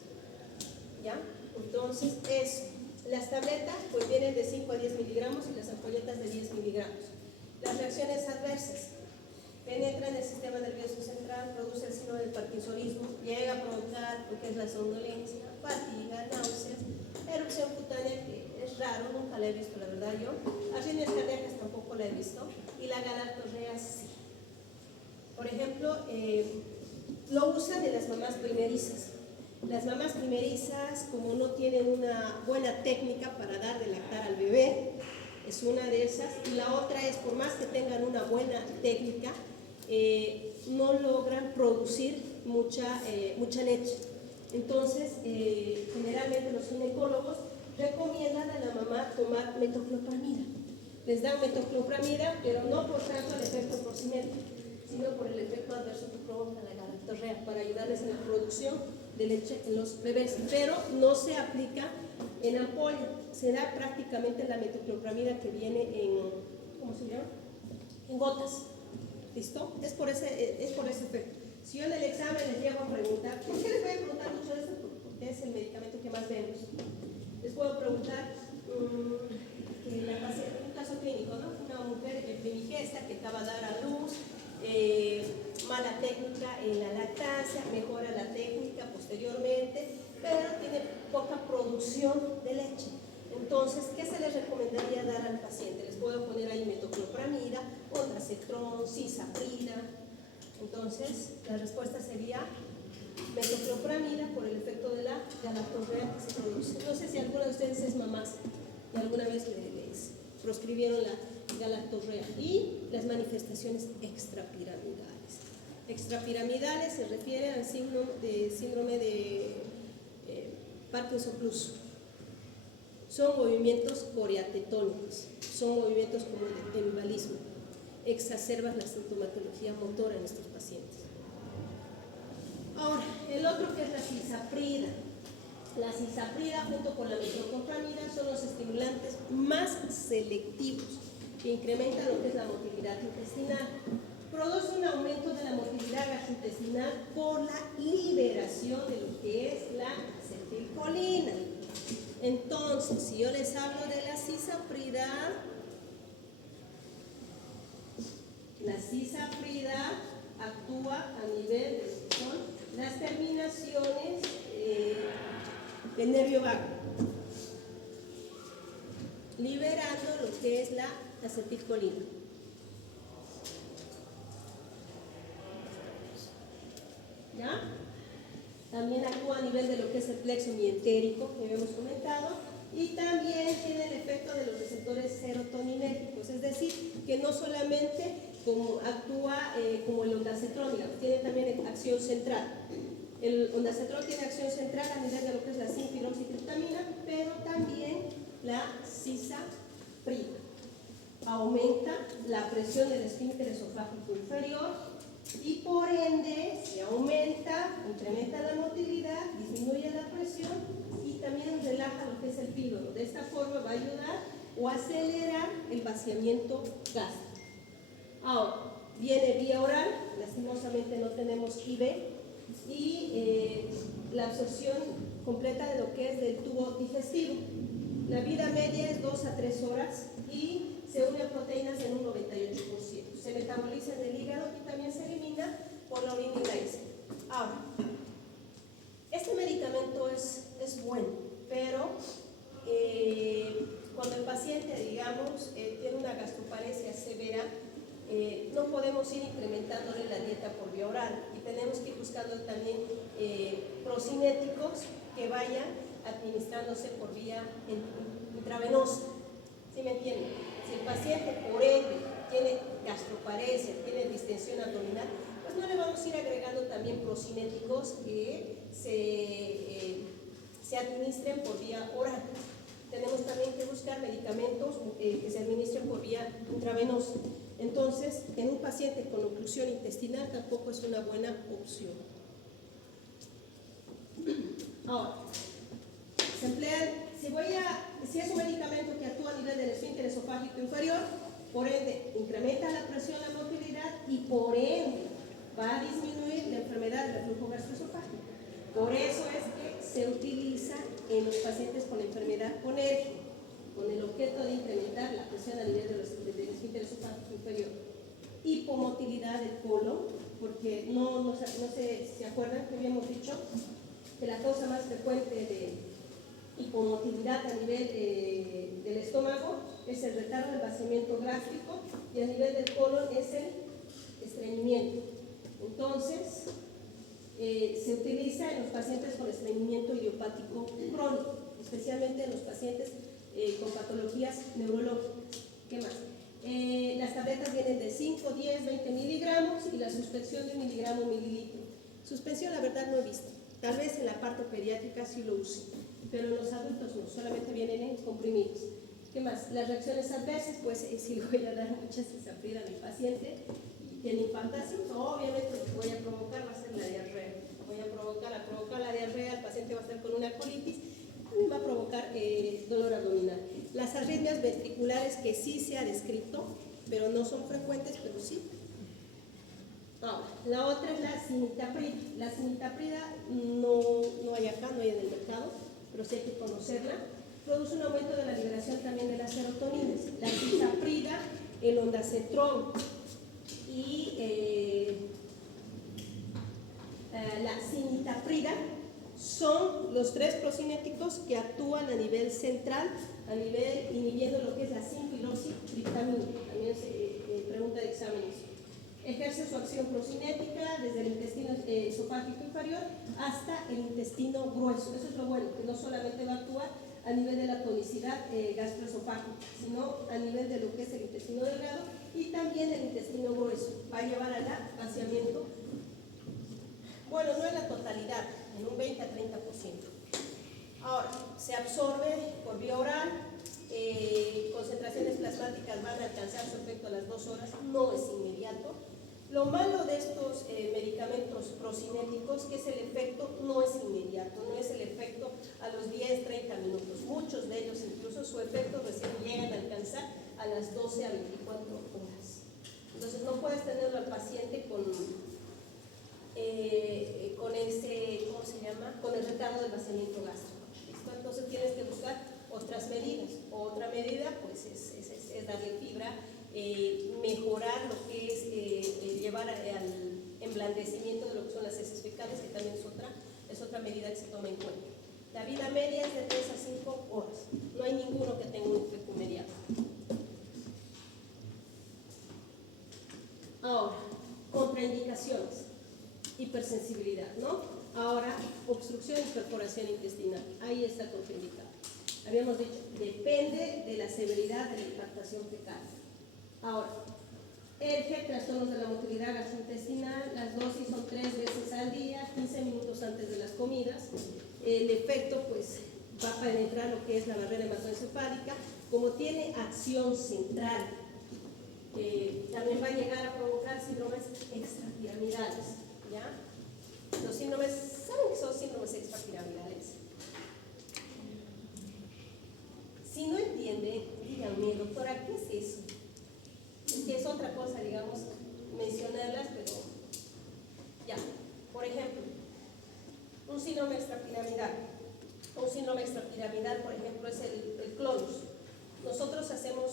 ¿Ya? Entonces, las tabletas pues vienen de 5 a 10 miligramos y las ampolletas de 10 miligramos. Las reacciones adversas: penetra en el sistema nervioso central, produce el síndrome del parkinsonismo, llega a provocar lo que es la somnolencia, fatiga, náuseas, Erupción cutánea, que es raro, nunca la he visto, la verdad yo. Arritmias cardíacas tampoco la he visto. Y la galactorrea sí. Por ejemplo, lo usan en las mamás primerizas. Las mamás primerizas, como no tienen una buena técnica para dar de lactar al bebé, es una de esas. Y la otra es, por más que tengan una buena técnica, no logran producir mucha leche. Entonces, generalmente los ginecólogos recomiendan a la mamá tomar metoclopramida. Les dan metoclopramida, pero no por tanto el efecto porcinético, sino por el efecto adverso que provoca la galactorrea, para ayudarles en la producción de leche en los bebés. Pero no se aplica en ampolla, se da prácticamente la metoclopramida que viene en, ¿cómo se llama? En gotas. ¿Listo? Es por ese efecto. Si yo en el examen les llego a preguntar, ¿por qué les voy a preguntar mucho de esto? Porque es el medicamento que más vemos. Les puedo preguntar un caso clínico, ¿no? Una mujer primigesta que acaba de dar a luz, mala técnica en la lactancia, mejora la técnica posteriormente, pero tiene poca producción de leche. Entonces, ¿qué se les recomendaría dar al paciente? Les puedo poner ahí metoclopramida, ondansetron, cisaprida. Entonces, la respuesta sería metoclopramida por el efecto de la galactorrea que se produce. No sé si alguna de ustedes es mamás y alguna vez les proscribieron la galactorrea. Y las manifestaciones extrapiramidales. Extrapiramidales se refiere al síndrome de Parkinson Plus. Son movimientos coreatetónicos, son movimientos como de embolismo. Exacerban la sintomatología motora en estos pacientes. Ahora, el otro que es la cisaprida. La cisaprida junto con la metoclopramida son los estimulantes más selectivos que incrementan lo que es la motilidad intestinal. Produce un aumento de la motilidad gastrointestinal por la liberación de lo que es la acetilcolina. Entonces, si yo les hablo de la cisaprida actúa a nivel de son las terminaciones del nervio vago, liberando lo que es la acetilcolina. ¿Ya? También actúa a nivel de lo que es el plexo mientérico, que habíamos comentado, y también tiene el efecto de los receptores serotoninérgicos, es decir, que no solamente actúa como el ondansetron, tiene también acción central. El ondansetron tiene acción central a nivel de lo que es la 5-hidroxitriptamina, pero también la cisaprida. Aumenta la presión del esfínter esofágico inferior y por ende se incrementa la motilidad, disminuye la presión y también relaja lo que es el píloro. De esta forma va a ayudar o acelerar el vaciamiento gástrico. Ahora, viene vía oral, lastimosamente no tenemos IV, y la absorción completa de lo que es del tubo digestivo. La vida media es 2 a 3 horas y se unen proteínas en un 98%. Se metaboliza en el hígado y también se elimina por la orina y la heces. Ahora, este medicamento es bueno, pero cuando el paciente, digamos, tiene una gastroparesia severa, no podemos ir incrementándole la dieta por vía oral y tenemos que ir buscando también procinéticos que vayan administrándose por vía intravenosa. ¿Sí me entienden? Si el paciente por ende tiene gastroparesia, tiene distensión abdominal, pues no le vamos a ir agregando también procinéticos que se administren por vía oral. Tenemos también que buscar medicamentos que se administren por vía intravenosa. Entonces, en un paciente con oclusión intestinal tampoco es una buena opción. Ahora, se emplean, si es un medicamento que actúa a nivel del esfínter esofágico inferior, por ende incrementa la presión, la motilidad y por ende va a disminuir la enfermedad del reflujo gastroesofágico. Por eso es que se utiliza en los pacientes con enfermedad conérgica, con el objeto de incrementar la presión a nivel del esfínter esofágico inferior. Hipomotilidad del colon, porque no sé si se acuerdan que habíamos dicho que la causa más frecuente y con motilidad a nivel del estómago es el retardo del vaciamiento gástrico y a nivel del colon es el estreñimiento. Entonces, se utiliza en los pacientes con estreñimiento idiopático crónico, especialmente en los pacientes con patologías neurológicas. ¿Qué más? Las tabletas vienen de 5, 10, 20 miligramos y la suspensión de 1 miligramo mililitro. Suspensión, la verdad, no he visto. Tal vez en la parte pediátrica sí lo use, pero en los adultos no, solamente vienen en comprimidos. ¿Qué más? Las reacciones adversas, pues si le voy a dar mucha cisaprida a mi paciente y tiene infantación, obviamente lo que voy a provocar va a ser la diarrea. Voy a provocar la diarrea, el paciente va a estar con una colitis, también va a provocar dolor abdominal. Las arritmias ventriculares que sí se ha descrito, pero no son frecuentes, pero sí. Ahora, la otra es la cimetaprid. La cimetaprid no hay acá, no hay en el mercado, pero sí hay que conocerla. Produce un aumento de la liberación también de las serotoninas. La cisaprida, el ondansetron y la cimetaprid son los tres procinéticos que actúan a nivel central, a nivel inhibiendo lo que es la 5-piloxytriptamina. También se pregunta de exámenes. Ejerce su acción procinética desde el intestino esofágico inferior hasta el intestino grueso. Eso es lo bueno, que no solamente va a actuar a nivel de la tonicidad gastroesofágica, sino a nivel de lo que es el intestino delgado y también el intestino grueso. Va a llevar al vaciamiento, bueno, no en la totalidad, en un 20 a 30%. Ahora, se absorbe por vía oral, concentraciones plasmáticas van a alcanzar su efecto a las 2 horas, no es inmediato. Lo malo de estos medicamentos procinéticos es que el efecto no es inmediato, no es el efecto a los 10-30 minutos. Muchos de ellos, incluso su efecto recién llegan a alcanzar a las 12 a 24 horas. Entonces no puedes tenerlo al paciente con ese, ¿cómo se llama? Con el retardo del vaciamiento gástrico. ¿Listo? Entonces tienes que buscar otras medidas. Otra medida pues es darle fibra, mejorar lo que es llevar al emblandecimiento de lo que son las heces fecales, que también es otra medida que se toma en cuenta. La vida media es de 3 a 5 horas. No hay ninguno que tenga un efecto inmediato. Ahora, contraindicaciones. Hipersensibilidad, ¿no? Ahora, obstrucción y perforación intestinal. Ahí está contraindicado. Habíamos dicho, depende de la severidad de la impactación fecal. Ahora, ERGE, trastornos de la motilidad gastrointestinal, las dosis son 3 veces al día, 15 minutos antes de las comidas. El efecto, pues, va a penetrar lo que es la barrera hematoencefálica. Como tiene acción central, también va a llegar a provocar síndromes extrapiramidales, ¿ya? Los síndromes, ¿saben qué son síndromes extrapiramidales? Si no entiende, díganme, doctora, ¿qué es eso? Es que es otra cosa, digamos, mencionarlas, pero ya. Por ejemplo, un síndrome extrapiramidal. Un síndrome extrapiramidal, por ejemplo, es el clonus. Nosotros hacemos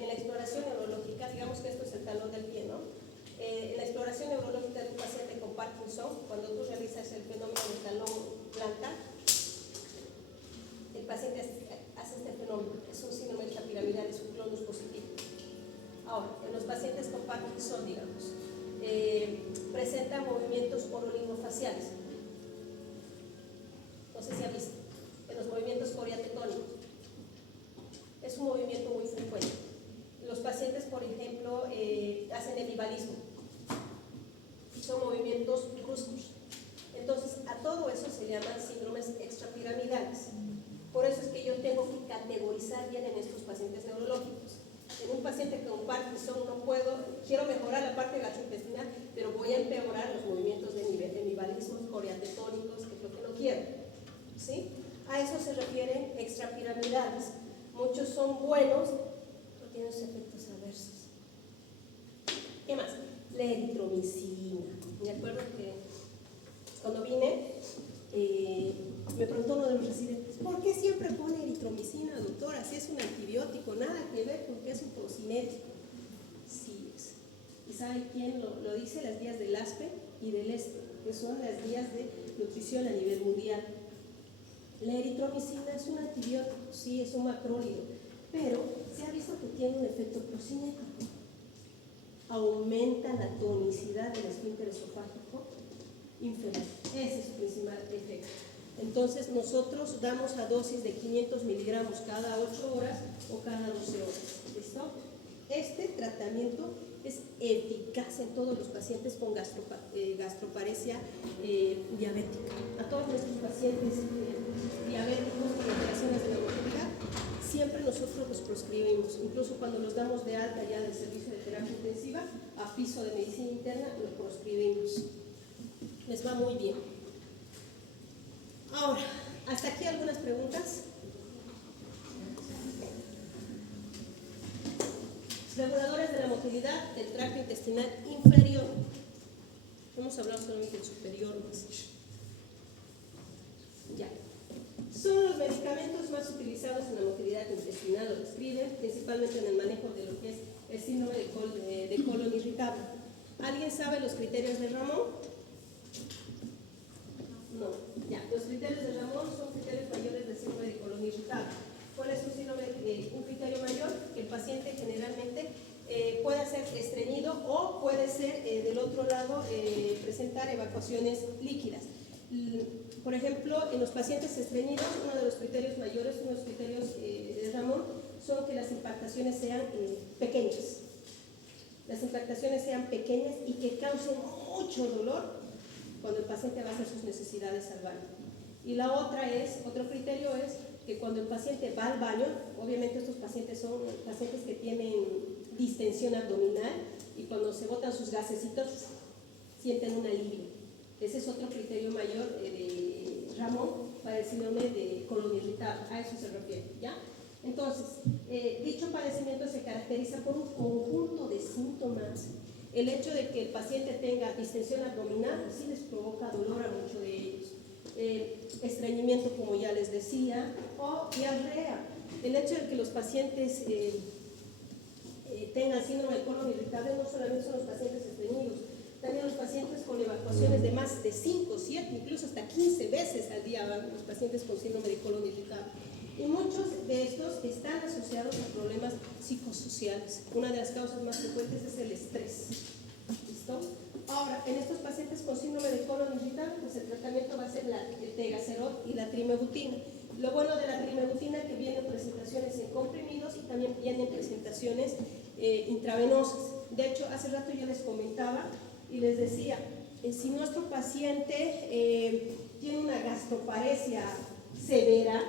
en la exploración neurológica, digamos que esto es el talón del pie, ¿no? En la exploración neurológica de un paciente con Parkinson, cuando tú realizas el fenómeno del talón plantar, el paciente hace este fenómeno, es un síndrome extrapiramidal, es un clonus positivo. Ahora, en los pacientes con Parkinson, digamos, presenta movimientos orolingofaciales. No sé si han visto, en los movimientos coreatetónicos. Es un movimiento muy frecuente. Los pacientes, por ejemplo, hacen hemivalismo. Son movimientos bruscos. Entonces, a todo eso se llaman síndromes extrapiramidales. Por eso es que yo tengo que categorizar bien en estos pacientes neurológicos. En un paciente con Parkinson no puedo, quiero mejorar la parte gastrointestinal, pero voy a empeorar los movimientos de hemivalismos coreatetónicos, que es lo que no quiero. ¿Sí? A eso se refieren extrapiramidales. Muchos son buenos, pero tienen sus efectos adversos. ¿Qué más? La eritromicina. Me acuerdo que cuando vine, me preguntó uno de los residentes, ¿por qué siempre pone eritromicina, doctora? Si es un antibiótico, nada que ver con que es un procinético. Sí es. ¿Y sabe quién lo dice? Las guías del ASPE y del ESPE, que son las guías de nutrición a nivel mundial. La eritromicina es un antibiótico, sí, es un macrólido, pero se ha visto que tiene un efecto procinético. Aumenta la tonicidad del esfínter esofágico inferior. Ese es su principal efecto. Entonces nosotros damos a dosis de 500 miligramos cada 8 horas o cada 12 horas. ¿Listo? Este tratamiento es eficaz en todos los pacientes con gastroparesia diabética. A todos nuestros pacientes diabéticos con alteraciones de la motilidad, siempre nosotros los proscribimos. Incluso cuando los damos de alta ya del servicio de terapia intensiva, a piso de medicina interna, los proscribimos. Les va muy bien. Ahora, hasta aquí algunas preguntas. Reguladores de la motilidad del tracto intestinal inferior. Vamos a hablar solamente del superior más. Ya. Son los medicamentos más utilizados en la motilidad intestinal, lo describen, principalmente en el manejo de lo que es el síndrome de colon irritable. ¿Alguien sabe los criterios de Ramón? No. Ya. Los criterios de Ramón son criterios mayores del síndrome de colon irritable. ¿Cuál es un criterio mayor? Que el paciente generalmente pueda ser estreñido o puede ser del otro lado presentar evacuaciones líquidas. Por ejemplo, en los pacientes estreñidos, uno de los criterios mayores, uno de los criterios de Ramón, son que las impactaciones sean pequeñas. Las impactaciones sean pequeñas y que causen mucho dolor cuando el paciente va a hacer sus necesidades al baño. Y la otra otro criterio es que cuando el paciente va al baño, obviamente estos pacientes son pacientes que tienen distensión abdominal y cuando se botan sus gasecitos sienten un alivio. Ese es otro criterio mayor de Ramón para el síndrome de colon irritable, a eso se refiere, ¿ya? Entonces, dicho padecimiento se caracteriza por un conjunto de síntomas. El hecho de que el paciente tenga distensión abdominal sí les provoca dolor a muchos de ellos. Estreñimiento, como ya les decía, o diarrea. El hecho de que los pacientes tengan síndrome de colon irritable no solamente son los pacientes estreñidos, también los pacientes con evacuaciones de más de 5, 7, incluso hasta 15 veces al día van los pacientes con síndrome de colon irritable. Y muchos de estos están asociados a problemas psicosociales. Una de las causas más frecuentes es el estrés. ¿Listo? Ahora, en estos pacientes con síndrome de colon irritable, pues el tratamiento va a ser el tegaserot y la trimebutina. Lo bueno de la trimebutina es que vienen presentaciones en comprimidos y también vienen presentaciones intravenosas. De hecho, hace rato yo les comentaba y les decía, si nuestro paciente tiene una gastroparesia severa,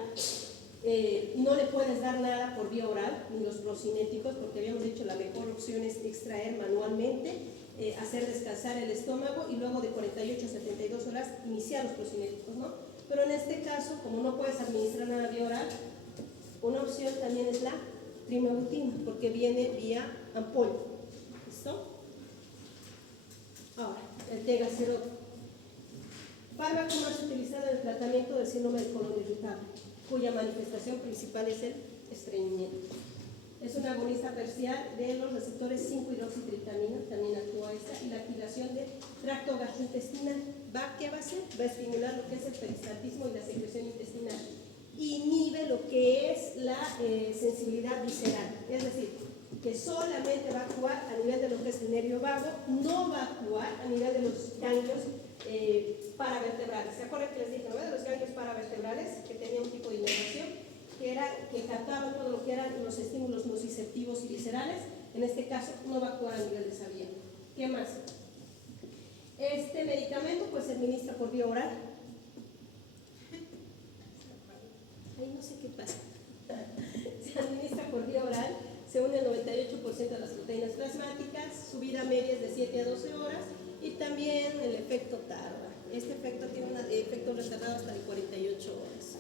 no le puedes dar nada por vía oral, ni los procinéticos, porque habíamos dicho la mejor opción es extraer manualmente, hacer descansar el estómago y luego de 48 a 72 horas iniciar los procinéticos, ¿no? Pero en este caso, como no puedes administrar nada vía oral, una opción también es la trimebutina, porque viene vía ampolla. ¿Listo? Ahora, el tegaserot. Fármaco más utilizado en el tratamiento del síndrome de colon irritable, cuya manifestación principal es el estreñimiento. Es un agonista parcial de los receptores 5-hidroxitriptamina, también actúa esta, y la activación del tracto gastrointestinal. ¿Qué va a hacer? Va a estimular lo que es el peristaltismo y la secreción intestinal. Inhibe lo que es la sensibilidad visceral, es decir, que solamente va a actuar a nivel de lo que es el nervio vago, no va a actuar a nivel de los ganglios paravertebrales. ¿Se acuerdan que les dije, no? De los ganglios paravertebrales, que tenían un tipo de inervación, que captaban todo lo que eran los estímulos nociceptivos y viscerales? En este caso no va a actuar a nivel de esa vía. ¿Qué más? Este medicamento pues se administra por vía oral. Ay, no sé qué pasa. Se administra por vía oral, se une el 98% de las proteínas plasmáticas, su vida media es de 7 a 12 horas y también el efecto tarda. Este efecto tiene un efecto retardado hasta de 48 horas.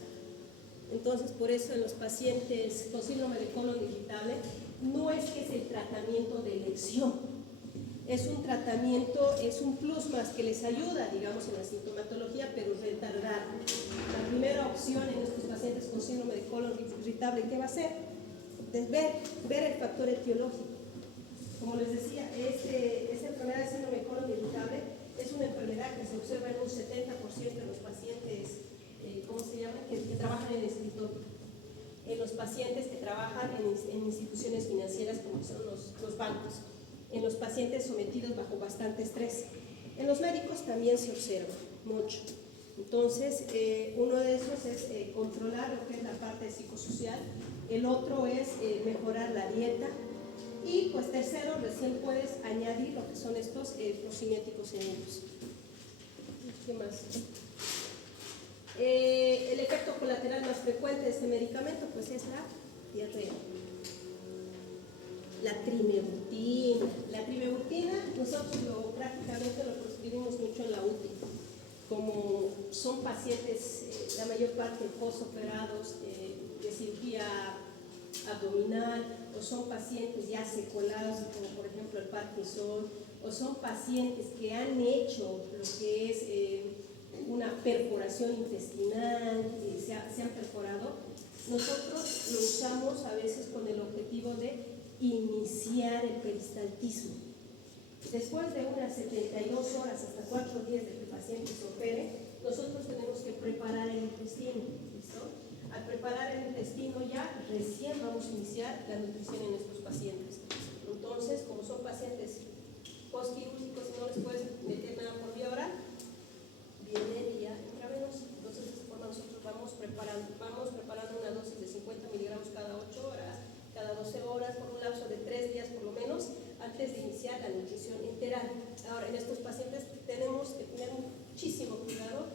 Entonces, por eso en los pacientes con síndrome de colon irritable no es que es el tratamiento de elección, es un tratamiento, es un plus más que les ayuda, digamos, en la sintomatología, pero retardar. La primera opción en estos pacientes con síndrome de colon irritable, ¿qué va a ser? Es ver el factor etiológico. Como les decía, esta enfermedad de síndrome de colon irritable es una enfermedad que se observa en un 70% de los pacientes, ¿cómo se llama? llama? Que trabajan en el escritorio, en los pacientes que trabajan en instituciones financieras como son los bancos, en los pacientes sometidos bajo bastante estrés. En los médicos también se observa mucho. Entonces, uno de esos es controlar lo que es la parte psicosocial, el otro es mejorar la dieta, y pues tercero, recién puedes añadir lo que son estos procinéticos en ellos. ¿Qué más? El efecto colateral más frecuente de este medicamento pues es la diarrea. La trimebutina. La trimebutina nosotros prácticamente lo prescribimos mucho en la UTI. Como son pacientes, la mayor parte postoperados de cirugía abdominal, o son pacientes ya secolados, como por ejemplo el Parkinson, o son pacientes que han hecho lo que es una perforación intestinal, se han perforado, nosotros lo usamos a veces con el objetivo de iniciar el peristaltismo. Después de unas 72 horas hasta 4 días de que el paciente se opere, nosotros tenemos que preparar el intestino. ¿Listo? Al preparar el intestino ya recién vamos a iniciar la nutrición en estos pacientes. Entonces, como son pacientes postquirúrgicos y no les puedes meter nada por vía oral, viene vía intravenosa. Entonces, de esta forma nosotros vamos preparando una dosis de 50 miligramos cada 8 horas, cada 12 horas, por un lapso de 3 días por lo menos, antes de iniciar la nutrición enteral. Ahora, en estos pacientes tenemos que tener muchísimo cuidado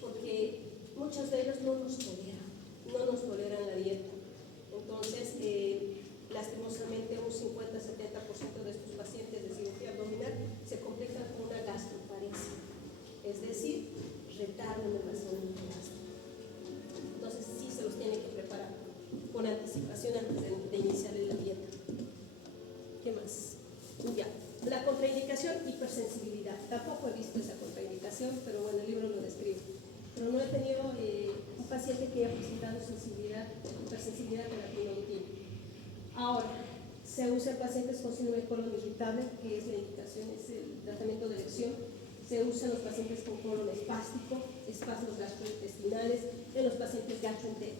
porque muchos de ellos no nos toleran la dieta. Entonces, lastimosamente un 50-70% de estos pacientes de cirugía abdominal se complican con una gastroparesia, es decir, retardo en el vaciamiento gástrico. Entonces, sí se los tiene que preparar con anticipación antes de iniciar la dieta. ¿Qué más? Ya, la contraindicación, hipersensibilidad. Tampoco he visto esa contraindicación, pero bueno, el libro lo describe. Pero no he tenido un paciente que haya presentado hipersensibilidad con la trimebutina. Ahora, se usa en pacientes con síndrome de colon irritable, que es la indicación, es el tratamiento de elección. Se usa en los pacientes con colon espástico, espasmos gastrointestinales, en los pacientes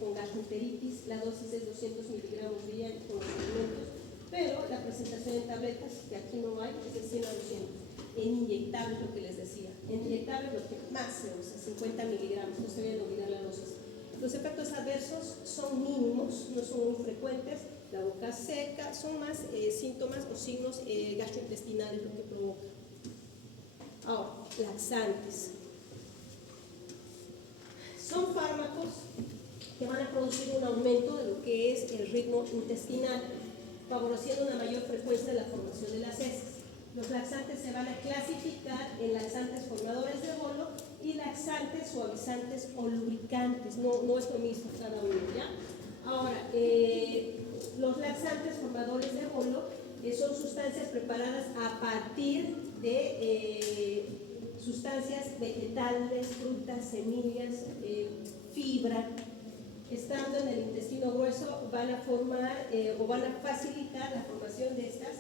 con gastroenteritis. La dosis es 200 miligramos diarios con los alimentos, pero la presentación en tabletas, que aquí no hay, es de 100 a 200. En inyectables, lo que les decía, en inyectables lo que más se usa, 50 miligramos, no se deben olvidar la dosis. Los efectos adversos son mínimos, no son muy frecuentes, la boca seca, son más síntomas o signos gastrointestinales lo que provoca. Ahora, laxantes. Son fármacos que van a producir un aumento de lo que es el ritmo intestinal, favoreciendo una mayor frecuencia de la formación de las heces. Los laxantes se van a clasificar en laxantes formadores de bolo y laxantes, suavizantes o lubricantes. No es lo mismo cada uno, ¿ya? Ahora, los laxantes formadores de bolo son sustancias preparadas a partir de sustancias vegetales, frutas, semillas, fibra. Estando en el intestino grueso van a formar o van a facilitar la formación de estas,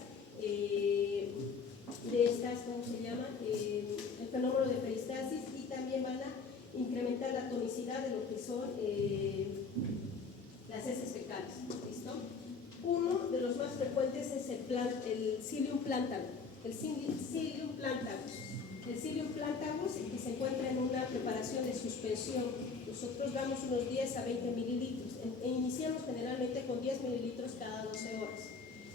¿cómo se llama? El fenómeno de peristalsis, y también van a incrementar la tonicidad de lo que son las heces fecales. ¿Listo? Uno de los más frecuentes es el Psyllium plantarum. El Psyllium plantarum. El Psyllium plantarum, que se encuentra en una preparación de suspensión. Nosotros damos unos 10 a 20 mililitros. Iniciamos generalmente con 10 mililitros cada 12 horas.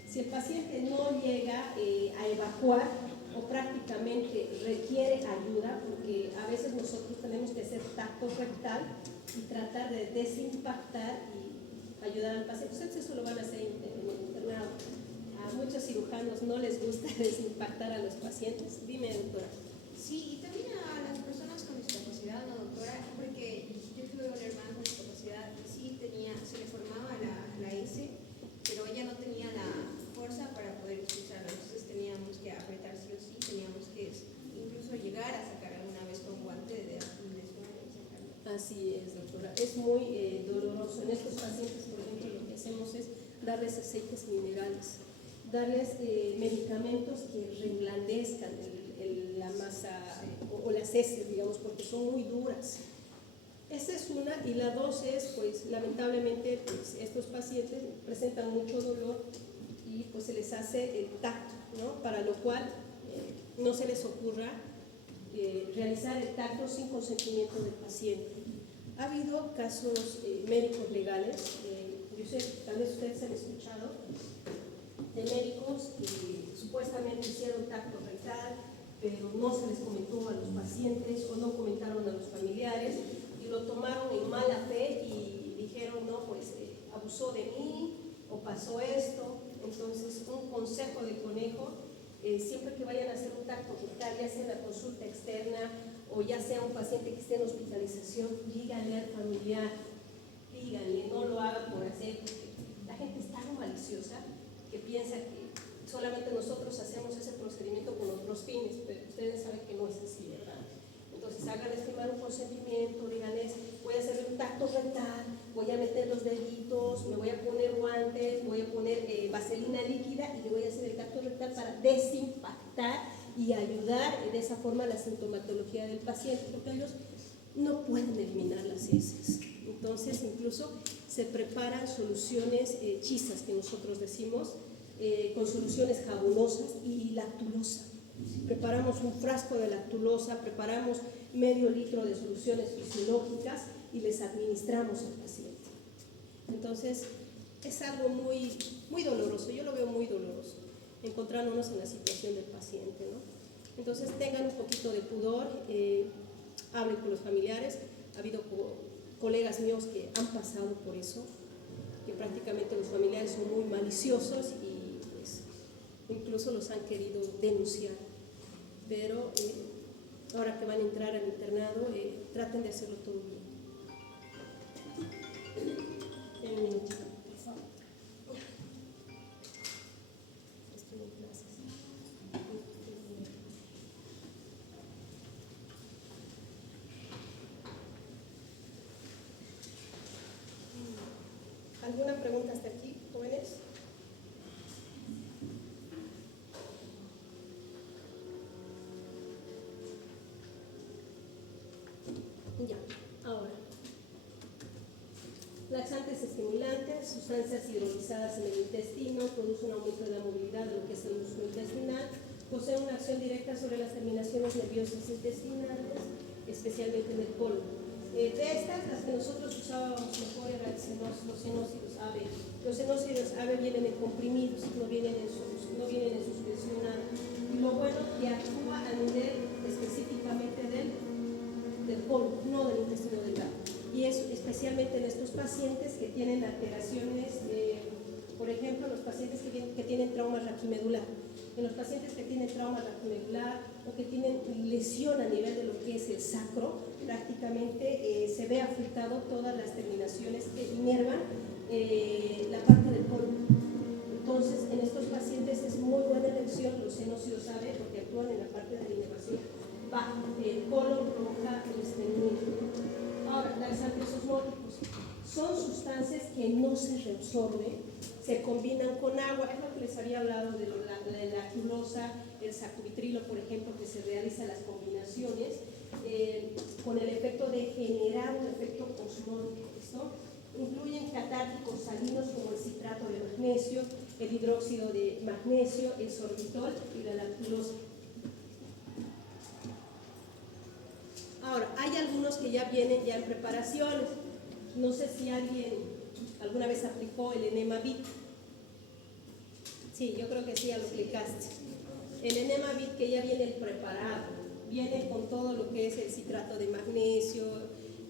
Si el paciente no llega a evacuar o prácticamente requiere ayuda, porque a veces nosotros tenemos que hacer tacto rectal y tratar de desimpactar y ayudar al paciente. Ustedes eso lo van a hacer internado. A muchos cirujanos no les gusta desimpactar a los pacientes. Dime, doctora. Sí, y también a las personas con discapacidad, ¿no, doctora? Porque yo tuve una hermana con discapacidad y sí se le formaba la S, pero ella no tenía la fuerza para poder expulsarla, entonces teníamos que apretar sí o sí, teníamos que incluso llegar a sacar alguna vez con guante de suave y sacarlo. Así es, doctora. Es muy doloroso. En estos pacientes, por ejemplo, lo que hacemos es darles aceites minerales, darles medicamentos que reblandezcan la masa o las heces, digamos, porque son muy duras. Entonces, nosotros tratamos de darles lo que es un poco de agua, un poco de sal, y tratar de desimpactar y ayudar al paciente. Ustedes eso lo van a hacer internado. A muchos cirujanos no les gusta desimpactar a los pacientes. Dime, doctora. Sí, y también a las personas con discapacidad, ¿no, doctora? Porque yo tuve una hermana con discapacidad y sí tenía se le formaba la S, pero ella no tenía la fuerza para poder expulsarla, entonces teníamos que apretar sí o sí, teníamos que llegar a sacar alguna vez con guante de suave y sacarlo. Así es, doctora. Es muy doloroso. En estos pacientes, por ejemplo, lo que hacemos es darles aceites minerales, darles Esa es una, y la dos es, pues lamentablemente, pues, estos pacientes presentan mucho dolor y pues se les hace el tacto, ¿no? Para lo cual no se les ocurra realizar el tacto sin consentimiento del paciente. Ha habido casos médicos legales, yo sé, tal vez ustedes han escuchado, de médicos que supuestamente hicieron tacto rectal, pero no se les comentó a los pacientes o no comentaron a los familiares y lo tomaron en mala fe y dijeron, no, pues abusó de mí o pasó esto. Entonces, un consejo de conejo, siempre que vayan a hacer un tacto rectal, ya sea en la consulta externa o ya sea un paciente que esté en hospitalización, díganle al familiar, díganle, no lo haga por hacer, porque la gente es tan maliciosa que piensa que solamente nosotros hacemos ese procedimiento con otros fines, pero ustedes saben que no es así, ¿verdad? Entonces háganles firmar un consentimiento, díganles, voy a hacer un tacto rectal, voy a meter los deditos, me voy a poner guantes, voy a poner vaselina líquida y le voy a hacer el tacto rectal para desimpactar y ayudar de esa forma a la sintomatología del paciente, porque ellos no pueden eliminar las heces. Entonces, incluso se preparan soluciones chisas que nosotros decimos, con soluciones jabonosas y lactulosa. Preparamos un frasco de lactulosa, preparamos medio litro de soluciones fisiológicas y les administramos al paciente. Entonces, es algo muy, muy doloroso, yo lo veo muy doloroso, encontrándonos en la situación del paciente, ¿no? Entonces, tengan un poquito de pudor, hablen con los familiares. Ha habido colegas míos que han pasado por eso, que prácticamente los familiares son muy maliciosos y pues, incluso los han querido denunciar, pero ahora que van a entrar al internado, traten de hacerlo todo bien. Un minutito, por favor. Estoy en clases. ¿Alguna pregunta hasta aquí, jóvenes? Ya, ahora. Laxantes estimulantes, sustancias hidrolizadas en el intestino, producen un aumento de la movilidad de lo que es el músculo intestinal, poseen una acción directa sobre las terminaciones nerviosas intestinales, especialmente en el colon. De estas, las que nosotros usábamos mejor eran los xenócidos AB. Los xenócidos AB vienen en comprimidos, no vienen en suspensión. Y lo bueno que actúa a nivel específicamente del colon, no del intestino delgado. Y es especialmente en estos pacientes que tienen alteraciones, por ejemplo, los pacientes que tienen trauma raquimedular. En los pacientes que tienen trauma raquimedular o que tienen lesión a nivel de lo que es el sacro, prácticamente se ve afectado todas las terminaciones que inervan la parte del colon. Entonces, en estos pacientes es muy buena elección los xenócidos AB porque actúan en la parte de la inervación baja del colon, provoca el estreñimiento. Ahora, laxantes osmóticos son sustancias que no se reabsorben, se combinan con agua. Es lo que les había hablado de la lactulosa, el sacubitrilo, por ejemplo, que se realizan las combinaciones con el efecto de generar un efecto osmótico, ¿no? Incluyen catárticos salinos como el citrato de magnesio, el hidróxido de magnesio, el sorbitol y la lactulosa. Ahora, hay algunos que ya vienen ya en preparaciones. No sé si alguien alguna vez aplicó el Enemavit. Sí, yo creo que sí, ya lo aplicaste. El Enemavit que ya viene preparado, viene con todo lo que es el citrato de magnesio,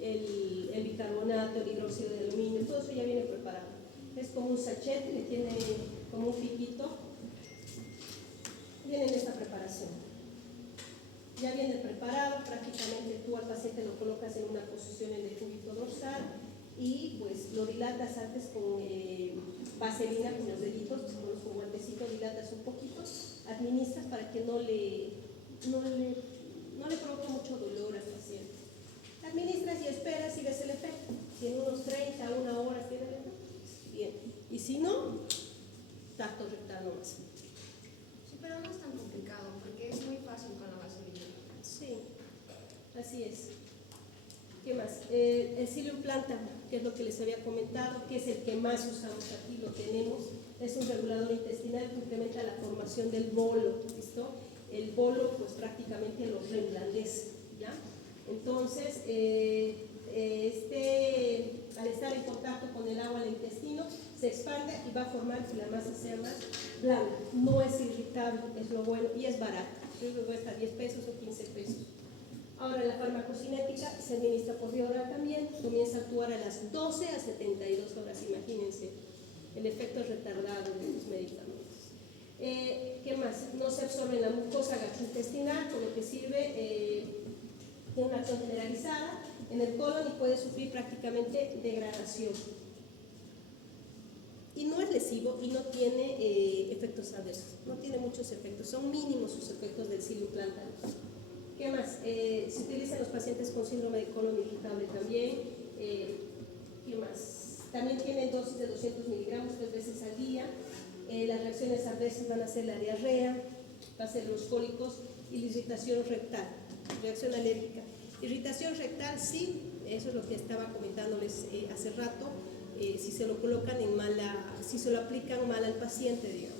el bicarbonato, el hidróxido de aluminio, todo eso ya viene preparado. Es como un sachet que tiene como un piquito. Viene en esta preparación. Ya viene preparado, prácticamente tú al paciente lo colocas en una posición en el cúbito dorsal y pues lo dilatas antes con vaselina, con los deditos, con guantecito dilatas un poquito, administras para que no le provoque mucho dolor al paciente. Administras y esperas y ves el efecto. Si en unos 30 a 1 hora tiene el efecto, bien. Y si no, tacto rectal nomás. Sí, pero no es tan complicado porque es muy fácil con la vaselina. Sí, así es. ¿Qué más? El el Psyllium plantar, que es lo que les había comentado, que es el que más usamos aquí, lo tenemos, es un regulador intestinal que incrementa la formación del bolo, ¿listo? El bolo pues prácticamente lo reblandece, ¿ya? Entonces, al estar en contacto con el agua del intestino, se expande y va a formar que la masa sea más blanda. No es irritable, es lo bueno, y es barato. Creo que cuesta 10 pesos o 15 pesos. Ahora, la farmacocinética se administra por vía oral también, comienza a actuar a las 12 a 72 horas, imagínense. El efecto es retardado de los medicamentos. ¿Qué más? No se absorbe en la mucosa gastrointestinal, por lo que sirve de una acción generalizada en el colon y puede sufrir prácticamente degradación. Y no es lesivo y no tiene efectos adversos, no tiene muchos efectos, son mínimos sus efectos del Psyllium plantar. ¿Qué más? Se utiliza en los pacientes con síndrome de colon irritable también. ¿Qué más? También tiene dosis de 200 miligramos 3 veces al día. Las reacciones adversas van a ser la diarrea, va a ser los cólicos y la irritación rectal, reacción alérgica. Irritación rectal, sí, eso es lo que estaba comentándoles hace rato. Si se lo colocan si se lo aplican mal al paciente, digamos.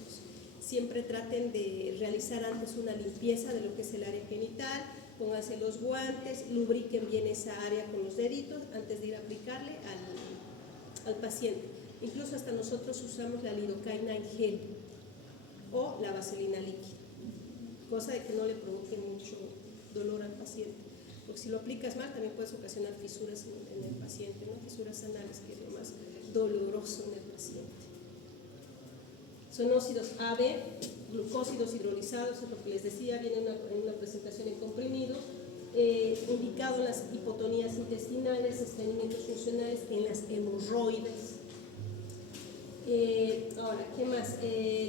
Siempre traten de realizar antes una limpieza de lo que es el área genital, pónganse los guantes, lubriquen bien esa área con los deditos antes de ir a aplicarle al paciente. Incluso hasta nosotros usamos la lidocaína en gel o la vaselina líquida, cosa de que no le provoque mucho dolor al paciente. Porque si lo aplicas mal también puedes ocasionar fisuras en el paciente, ¿no? Fisuras anales, que es lo más doloroso en el paciente. Son óxidos AB, glucósidos hidrolizados, es lo que les decía, viene en una presentación en comprimido, indicado en las hipotonías intestinales, estreñimientos funcionales, en las hemorroides. Ahora, ¿qué más?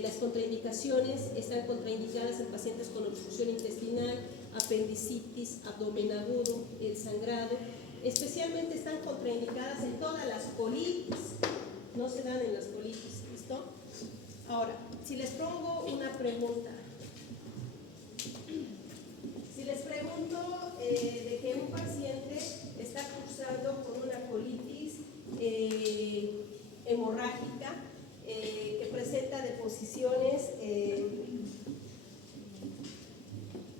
Las contraindicaciones están contraindicadas en pacientes con obstrucción intestinal, apendicitis, abdomen agudo, el sangrado. Especialmente están contraindicadas en todas las colitis, no se dan en las colitis, ¿listo? Ahora, si les pongo una pregunta, si les pregunto de que un paciente está cursando con una colitis hemorrágica que presenta deposiciones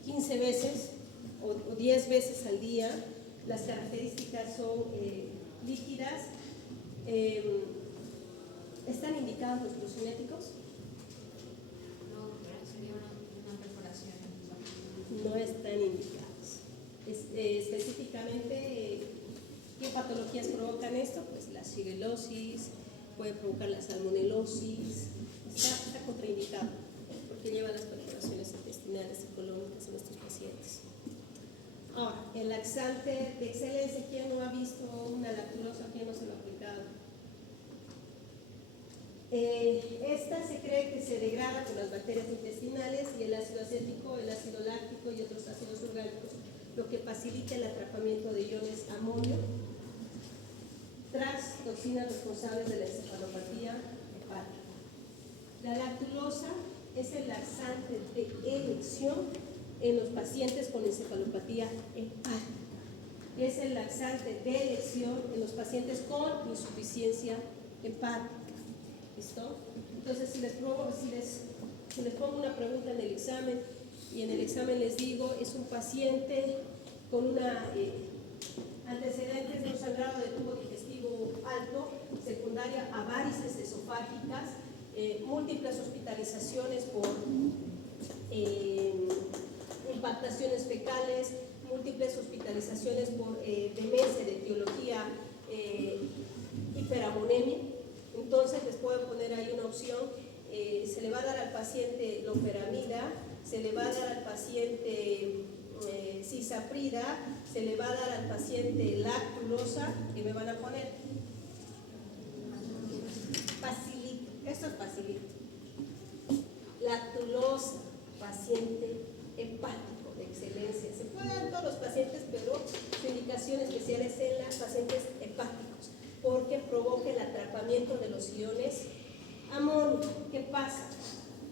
15 veces o 10 veces al día, las características son líquidas, ¿están indicados los procinéticos? Sería una perforación. No están indicados. Específicamente, ¿qué patologías provocan esto? Pues la shigellosis, puede provocar la salmonelosis, está contraindicado porque lleva las perforaciones intestinales y colónicas en estos pacientes. Ahora, el laxante de excelencia, ¿quién no ha visto una lactulosa? ¿Quién no se lo ha aplicado? Esta se cree que se degrada por las bacterias intestinales y el ácido acético, el ácido láctico y otros ácidos orgánicos, lo que facilita el atrapamiento de iones amonio tras toxinas responsables de la encefalopatía hepática. La lactulosa es el laxante de elección en los pacientes con encefalopatía hepática. Es el laxante de elección en los pacientes con insuficiencia hepática. ¿Listo? Entonces, si les pongo una pregunta en el examen y en el examen les digo, es un paciente con antecedentes de un sangrado de tubo digestivo alto, secundaria a varices esofágicas, múltiples hospitalizaciones por impactaciones fecales, múltiples hospitalizaciones por demencia de etiología hiperamonemia. Entonces les puedo poner ahí una opción, se le va a dar al paciente loperamida, se le va a dar al paciente cisaprida, se le va a dar al paciente lactulosa, que me van a poner facilito, esto es facilito, lactulosa, paciente hepático de excelencia. Se puede dar en todos los pacientes, pero su indicación especial es en los pacientes hepáticos, porque provoca el atrapamiento de los iones amonio. ¿Qué pasa?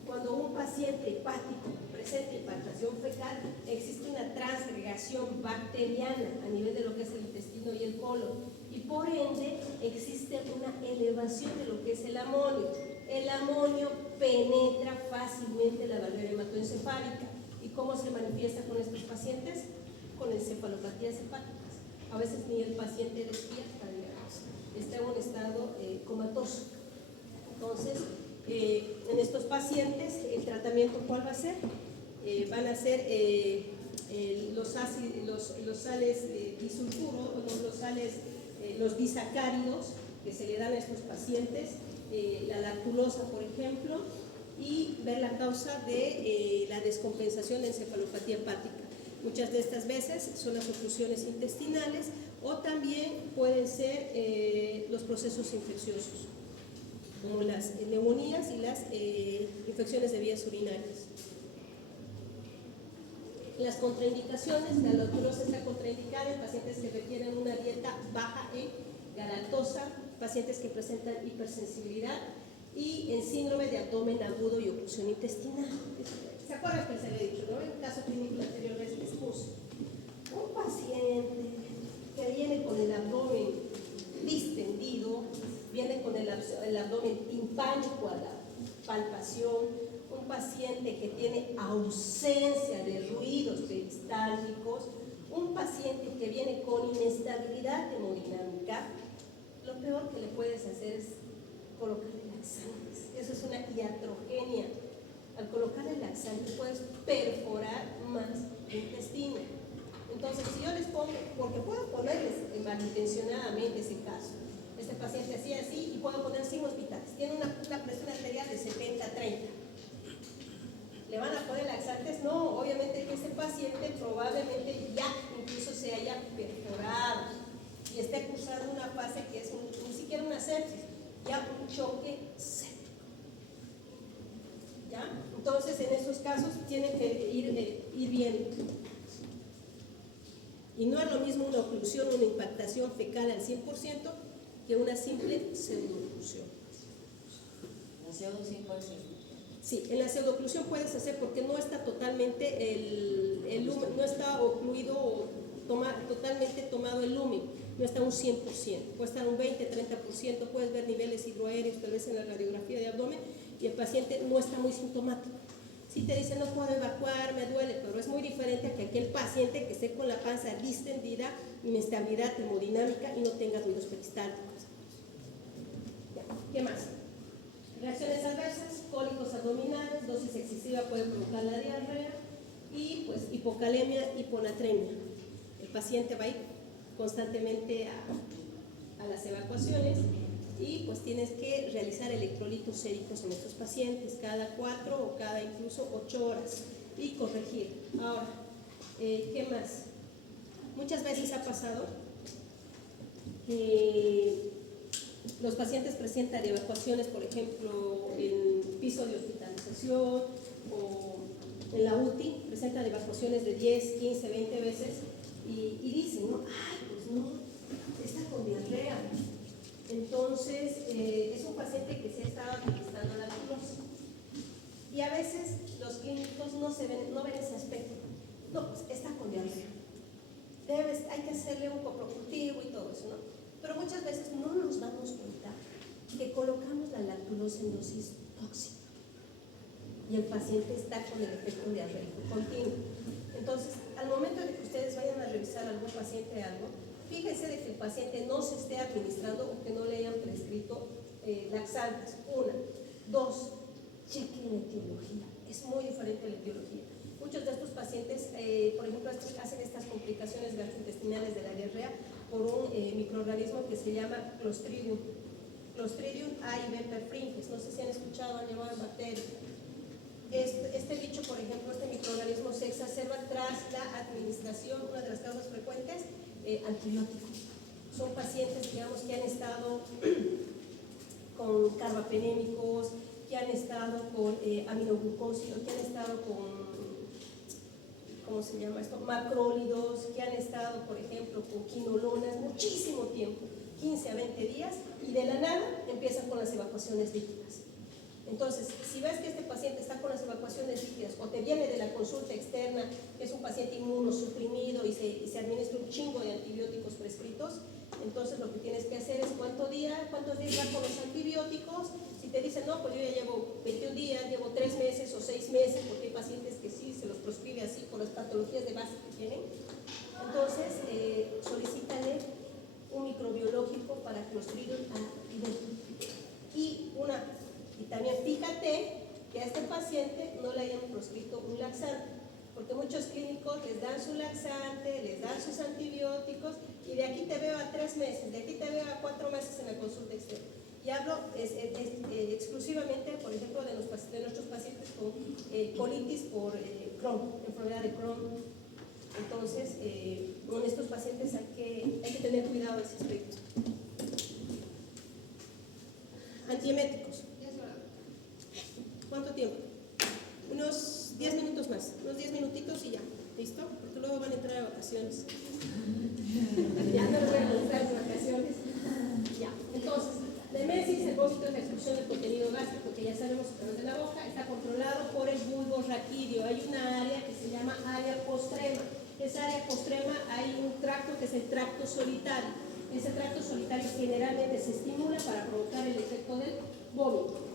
Cuando un paciente hepático presenta impactación fecal, existe una transgregación bacteriana a nivel de lo que es el intestino y el colon, y y por ende existe una elevación de lo que es el amonio. El amonio penetra fácilmente la barrera hematoencefálica. ¿Y cómo se manifiesta con estos pacientes? Con encefalopatías hepáticas. A veces ni el paciente despierta, digamos, está en un estado comatoso. Entonces, en estos pacientes, ¿el tratamiento cuál va a ser? Van a ser los sales disulfuro, los disacáridos que se le dan a estos pacientes, la lactulosa, por ejemplo, y ver la causa de la descompensación de encefalopatía hepática. Muchas de estas veces son las oclusiones intestinales o también pueden ser los procesos infecciosos, como las neumonías y las infecciones de vías urinarias. Las contraindicaciones: la lactulosa está contraindicada en pacientes que requieren una dieta baja en galactosa, pacientes que presentan hipersensibilidad y en síndrome de abdomen agudo y oclusión intestinal. ¿Se acuerdan que se le he dicho, no? En el caso clínico anterior les puse un paciente que viene con el abdomen distendido, viene con el abdomen timpánico a la palpación, un paciente que tiene ausencia de ruidos peristálticos, un paciente que viene con inestabilidad hemodinámica, lo peor que le puedes hacer es colocarle laxantes. Eso es una iatrogenia. Al colocarle laxante puedes perforar más el intestino. Entonces, si yo les pongo, porque puedo ponerles malintencionadamente ese caso, este paciente hacía así y puedo poner signos vitales, tiene una presión arterial de 70-30. ¿Le van a poner laxantes? No, obviamente que ese paciente probablemente ya incluso se haya perforado y esté cursando una fase que es ni siquiera una sepsis, ya un choque séptico. ¿Ya? Entonces, en esos casos tienen que ir viendo. Y no es lo mismo una oclusión, una impactación fecal al 100% que una simple pseudoclusión. ¿La pseudo 100%? Sí, en la pseudoclusión puedes hacer porque no está totalmente el lumen, no está ocluido o totalmente tomado el lumen, no está un 100%, puede estar un 20-30%, puedes ver niveles hidroaéreos tal vez en la radiografía de abdomen y el paciente no está muy sintomático. Si te dice no puedo evacuar, me duele, pero es muy diferente a que aquel paciente que esté con la panza distendida, inestabilidad hemodinámica y no tenga ruidos peristálticos. ¿Qué más? Reacciones adversas: cólicos abdominales, dosis excesiva puede provocar la diarrea y pues hipocalemia, hiponatremia. El paciente va a ir constantemente a las evacuaciones y pues tienes que realizar electrolitos séricos en estos pacientes cada 4 o cada incluso 8 horas y corregir. Ahora, ¿qué más? Muchas veces ha pasado que los pacientes presentan evacuaciones, por ejemplo, en piso de hospitalización o en la UTI, presentan evacuaciones de 10, 15, 20 veces y dicen, ¿no? Ay, pues no, está con diarrea. Entonces, es un paciente que se ha estado administrando la lactulosa. Y a veces los clínicos no ven ese aspecto. No, pues está con diarrea. Hay que hacerle un coprocultivo y todo eso, ¿no? Pero muchas veces no nos damos cuenta que colocamos la lactulosa en dosis tóxica y el paciente está con el efecto diarreico continuo. Entonces, al momento de que ustedes vayan a revisar a algún paciente algo, fíjense de que el paciente no se esté administrando o que no le hayan prescrito laxantes. 1. 2. Chequen la etiología. Es muy diferente la etiología. Muchos de estos pacientes, por ejemplo, hacen estas complicaciones gastrointestinales de la diarrea por un microorganismo que se llama Clostridium. Clostridium perfringens. No sé si han escuchado, han llevado bacterias. Este bicho, por ejemplo, este microorganismo se exacerba tras la administración, una de las causas frecuentes, antibióticos. Son pacientes, digamos, que han estado con carbapenémicos, que han estado con aminoglucósidos, que han estado con, ¿cómo se llama esto?, macrólidos, que han estado, por ejemplo, con quinolonas muchísimo tiempo, 15 a 20 días, y de la nada empiezan con las evacuaciones líquidas. Entonces, si ves que este paciente está con las evacuaciones líquidas o te viene de la consulta externa, que es un paciente inmunosuprimido y se administra un chingo de antibióticos prescritos, Entonces lo que tienes que hacer es cuántos días vas con los antibióticos. Si te dicen, no, pues yo ya llevo 21 días, llevo 3 meses o 6 meses, porque hay pacientes que sí se los prescribe así por las patologías de base que tienen. Entonces, solicítale un microbiológico para Clostridium A. Y también fíjate que a este paciente no le hayan prescrito un laxante, porque muchos clínicos les dan su laxante, les dan sus antibióticos, y de aquí te veo a 3 meses, de aquí te veo a 4 meses en la consulta externa. Y hablo exclusivamente, por ejemplo, de nuestros pacientes con colitis por Crohn, enfermedad de Crohn. Entonces, con estos pacientes hay que tener cuidado de ese aspecto. Antieméticos. ¿Cuánto tiempo? Unos 10 minutos más, unos 10 minutitos y ya. ¿Listo? Porque luego van a entrar a vacaciones. Ya no les voy a mostrar las vacaciones. Ya. Entonces, la emesis, el vómito es la expulsión del contenido gástrico, que ya sabemos a través de la boca, está controlado por el bulbo raquídeo. Hay una área que se llama área postrema. Esa área postrema hay un tracto que es el tracto solitario. Ese tracto solitario generalmente se estimula para provocar el efecto del vómito.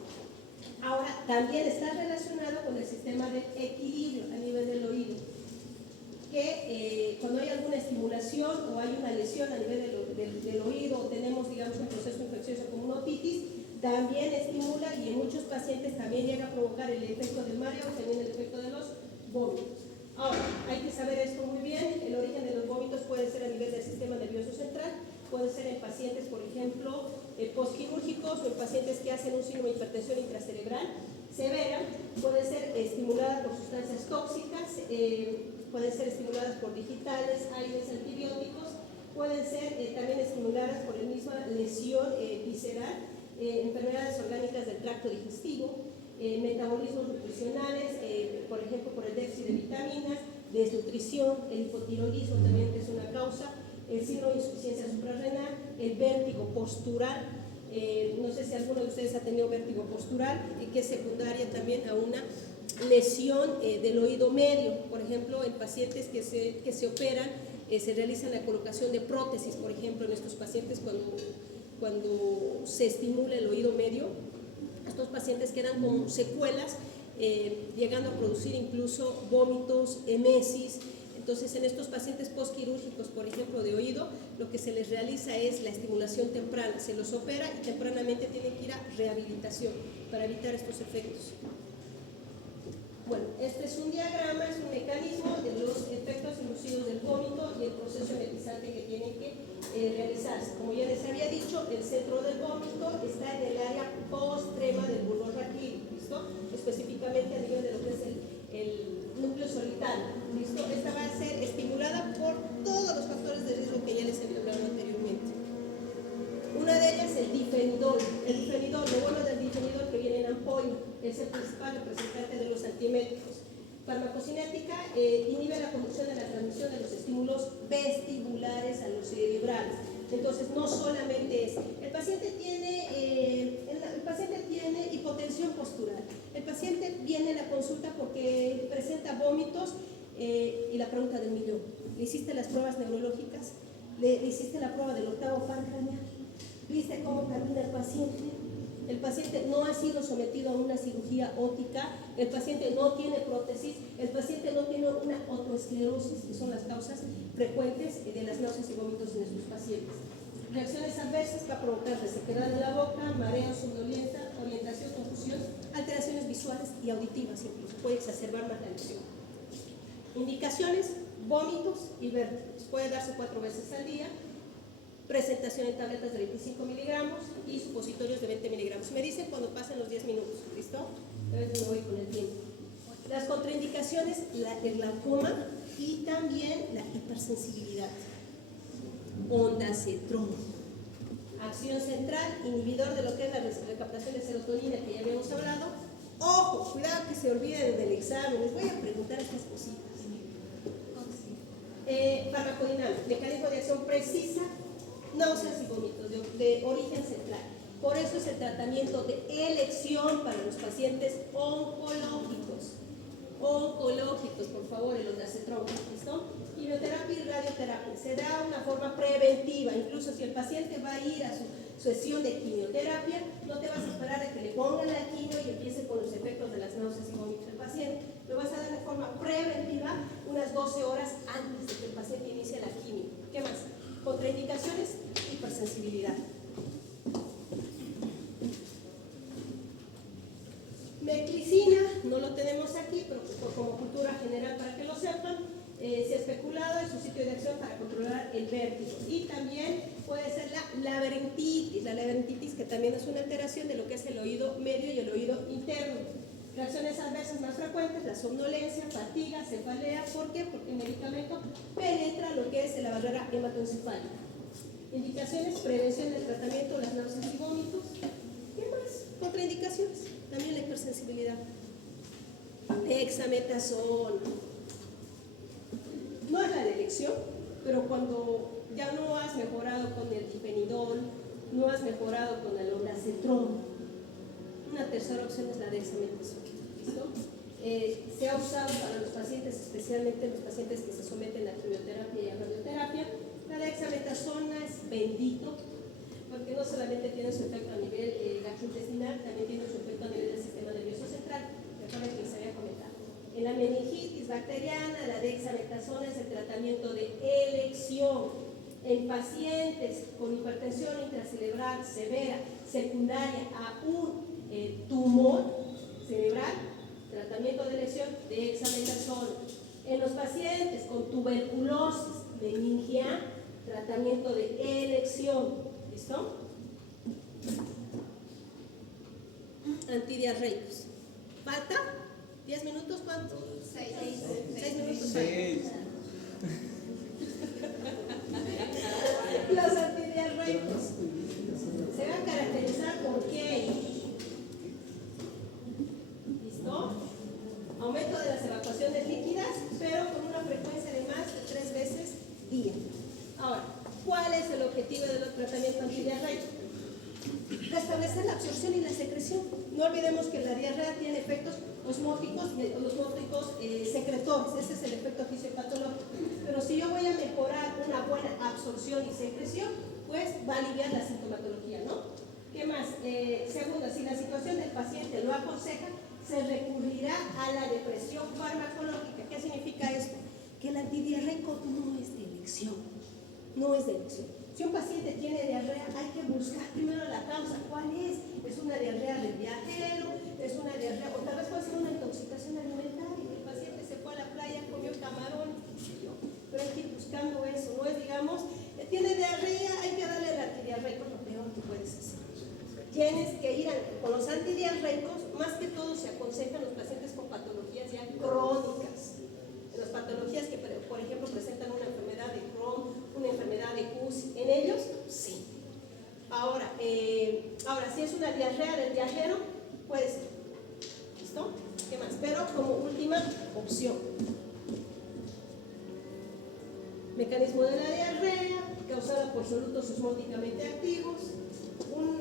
Ahora, también está relacionado con el sistema de equilibrio a nivel del oído, que cuando hay alguna estimulación o hay una lesión a nivel del oído, o tenemos, digamos, un proceso infeccioso como una otitis, también estimula, y en muchos pacientes también llega a provocar el efecto del mareo, también el efecto de los vómitos. Ahora, hay que saber esto muy bien. El origen de los vómitos puede ser a nivel del sistema nervioso central, puede ser en pacientes, por ejemplo, postquirúrgicos, o en pacientes que hacen un síndrome de hipertensión intracerebral severa, pueden ser estimuladas por sustancias tóxicas, pueden ser estimuladas por digitales, aires, antibióticos, pueden ser también estimuladas por la misma lesión visceral, enfermedades orgánicas del tracto digestivo, metabolismos nutricionales, por ejemplo, por el déficit de vitaminas, desnutrición, el hipotiroidismo también es una causa, el síndrome de insuficiencia suprarrenal, el vértigo postural. No sé si alguno de ustedes ha tenido vértigo postural, que es secundaria también a una lesión del oído medio. Por ejemplo, en pacientes que se operan, se realiza la colocación de prótesis, por ejemplo, en estos pacientes cuando se estimula el oído medio. Estos pacientes quedan con secuelas, llegando a producir incluso vómitos, emesis. Entonces, en estos pacientes postquirúrgicos, por ejemplo, de oído, lo que se les realiza es la estimulación temprana. Se los opera y tempranamente tienen que ir a rehabilitación para evitar estos efectos. Bueno, este es un diagrama, es un mecanismo de los efectos inducidos del vómito y el proceso emetizante que tienen que realizarse. Como ya les había dicho, el centro del vómito está en el área postrema del bulbo raquídeo, ¿listo? Específicamente a nivel de lo que es el núcleo solitario, ¿listo? Esta va a ser estimulada por todos los factores de riesgo que ya les había hablado anteriormente. Una de ellas es el difenidol. El difenidol, lo bueno del difenidol que viene en ampolla, es el principal representante de los antieméticos. Farmacocinética inhibe la conducción de la transmisión de los estímulos vestibulares a los cerebrales. Entonces, no solamente es, el paciente tiene hipotensión postural, el paciente viene a la consulta porque presenta vómitos y la pregunta del millón: ¿le hiciste las pruebas neurológicas? ¿Le hiciste la prueba del octavo par craneal? ¿Viste cómo camina el paciente? El paciente no ha sido sometido a una cirugía óptica, el paciente no tiene prótesis, el paciente no tiene una otoesclerosis, que son las causas frecuentes de las náuseas y vómitos en estos pacientes. Reacciones adversas va a provocar resequedad de la boca, mareo, somnolencia, orientación, confusión, alteraciones visuales y auditivas, incluso puede exacerbar más la lesión. Indicaciones: vómitos y vértigos. Puede darse 4 veces al día. Presentación en tabletas de 25 miligramos y supositorios de 20 miligramos. Me dicen cuando pasen los 10 minutos, ¿listo? Entonces me voy con el tiempo. Las contraindicaciones: el glaucoma y también la hipersensibilidad. Ondansetron. Acción central, inhibidor de lo que es la recaptación de serotonina, que ya habíamos hablado. Ojo, cuidado que se olviden del examen, les voy a preguntar estas cositas. Farmacodinámica, mecanismo de acción precisa, náuseas y vómitos de origen central. Por eso es el tratamiento de elección para los pacientes oncológicos. Oncológicos, por favor, el ondansetron, ¿listo? Y quimioterapia y radioterapia. Se da una forma preventiva, incluso si el paciente va a ir a su sesión de quimioterapia, no te vas a esperar a que le pongan la quimio y empiece con los efectos de las náuseas y vómitos del paciente. Lo vas a dar de forma preventiva unas 12 horas antes de que el paciente inicie la quimio. ¿Qué más? Contraindicaciones, hipersensibilidad. Meclicina, no lo tenemos aquí, pero como cultura general para que lo sepan, se ha especulado en su sitio de acción para controlar el vértigo. Y también puede ser la laberintitis que también es una alteración de lo que es el oído medio y el oído interno. Reacciones adversas más frecuentes, la somnolencia, fatiga, cefalea. ¿Por qué? Porque el medicamento penetra lo que es la barrera hematoencefálica. Indicaciones, prevención del tratamiento, las náuseas y vómitos. ¿Qué más? Contraindicaciones, también la hipersensibilidad. Dexametasona. No es la de elección, pero cuando ya no has mejorado con el difenidol, no has mejorado con el ondansetron, una tercera opción es la dexametasona. ¿Listo? Se ha usado para los pacientes, especialmente los pacientes que se someten a quimioterapia y a radioterapia. La dexametasona es bendito, porque no solamente tiene su efecto a nivel gastrointestinal, también tiene su efecto a nivel del sistema nervioso central. Recuerden que les había comentado. En la meningitis bacteriana, la dexametasona es el tratamiento de elección. En pacientes con hipertensión intracerebral severa, secundaria a un tumor cerebral, tratamiento de elección, dexametasona. En los pacientes con tuberculosis meningial, tratamiento de elección. ¿Listo? Antidiarreicos. ¿Falta? ¿10 minutos? ¿Cuánto? 6 minutos. 6. Los antidiarreicos se van a caracterizar por qué. ¿Listo? Aumento de las evacuaciones líquidas, pero con una frecuencia de más de 3 veces día. Ahora, ¿cuál es el objetivo del tratamiento antidiarreico? Restablecer la absorción y la secreción. No olvidemos que la diarrea tiene efectos osmóticos secretores. Ese es el efecto fisiopatológico. Pero si yo voy a mejorar una buena absorción y secreción, pues va a aliviar la sintomatología, ¿no? ¿Qué más? Segundo, si la situación del paciente lo aconseja, se recurrirá a la depresión farmacológica. ¿Qué significa esto? Que el antidiarreico no es de elección. No es de elección. Si un paciente tiene diarrea, hay que buscar primero la causa. ¿Cuál es? ¿Es una diarrea del viajero? ¿Es una diarrea? O tal vez puede ser una intoxicación alimentaria. El paciente se fue a la playa, comió camarón, pero hay que ir buscando eso. No es, digamos, tiene diarrea, hay que darle el antidiarreico, lo peor que puedes hacer. Tienes que ir con los antidiarreicos, más que todo se aconsejan los pacientes con patologías ya crónicas. En las patologías que, por ejemplo, presentan una enfermedad de Crohn, una enfermedad de CUS, en ellos, sí. Ahora, si es una diarrea del viajero, puede ser. ¿Listo? ¿Qué más? Pero como última opción. Mecanismo de la diarrea, causada por solutos osmóticamente activos.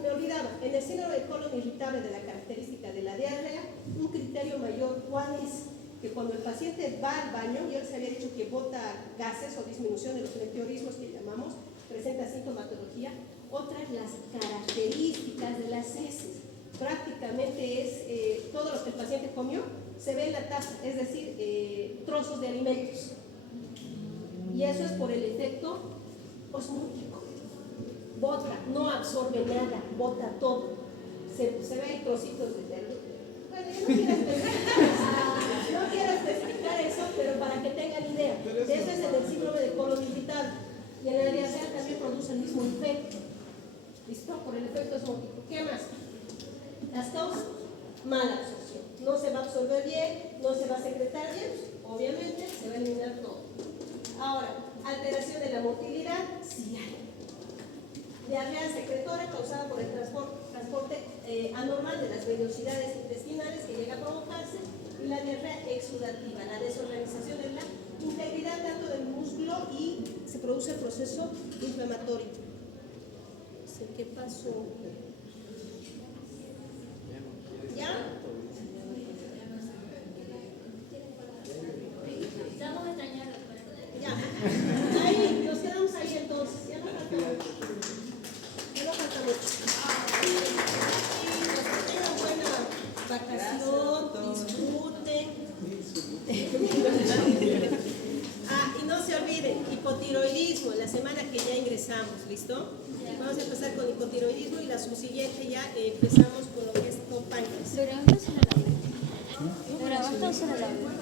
Me olvidaba, en el síndrome de colon irritable de la característica de la diarrea, un criterio mayor, ¿cuál es? Que cuando el paciente va al baño, yo les había dicho que bota gases o disminución de los meteorismos que llamamos, presenta sintomatología. Otras las características de las heces. Prácticamente es todo lo que el paciente comió, se ve en la taza, es decir, trozos de alimentos. Y eso es por el efecto osmótico. Bota, no absorbe nada, bota todo. Se ve ahí trocitos de verde. Bueno, yo no quiero especificar eso, pero para que tengan idea. Eso es en el síndrome de colon irritable. Y en la diarrea también produce el mismo efecto. ¿Listo? Por el efecto osmótico. ¿Qué más? Las causas, mala absorción. No se va a absorber bien, no se va a secretar bien, obviamente se va a eliminar todo. Ahora, alteración de la motilidad, sí hay. Diarrea secretora causada por el transporte anormal de las vellosidades intestinales que llega a provocarse, y la diarrea exudativa, la desorganización de la integridad tanto del músculo y se produce el proceso inflamatorio. ¿Qué pasó? ¿Ya? Estamos extrañando. Ya. Ahí, nos quedamos ahí entonces, ya no falta mucho. Ya no falta mucho. Y que tengan buena vacación, disfruten. Y no se olviden, hipotiroidismo, la semana que ya ingresamos, ¿listo? Vamos a empezar con hipotiroidismo y la subsiguiente ya empezamos con lo que es páncreas. ¿Lo grabaste o solo el audio? ¿Lo grabaste o solo el audio?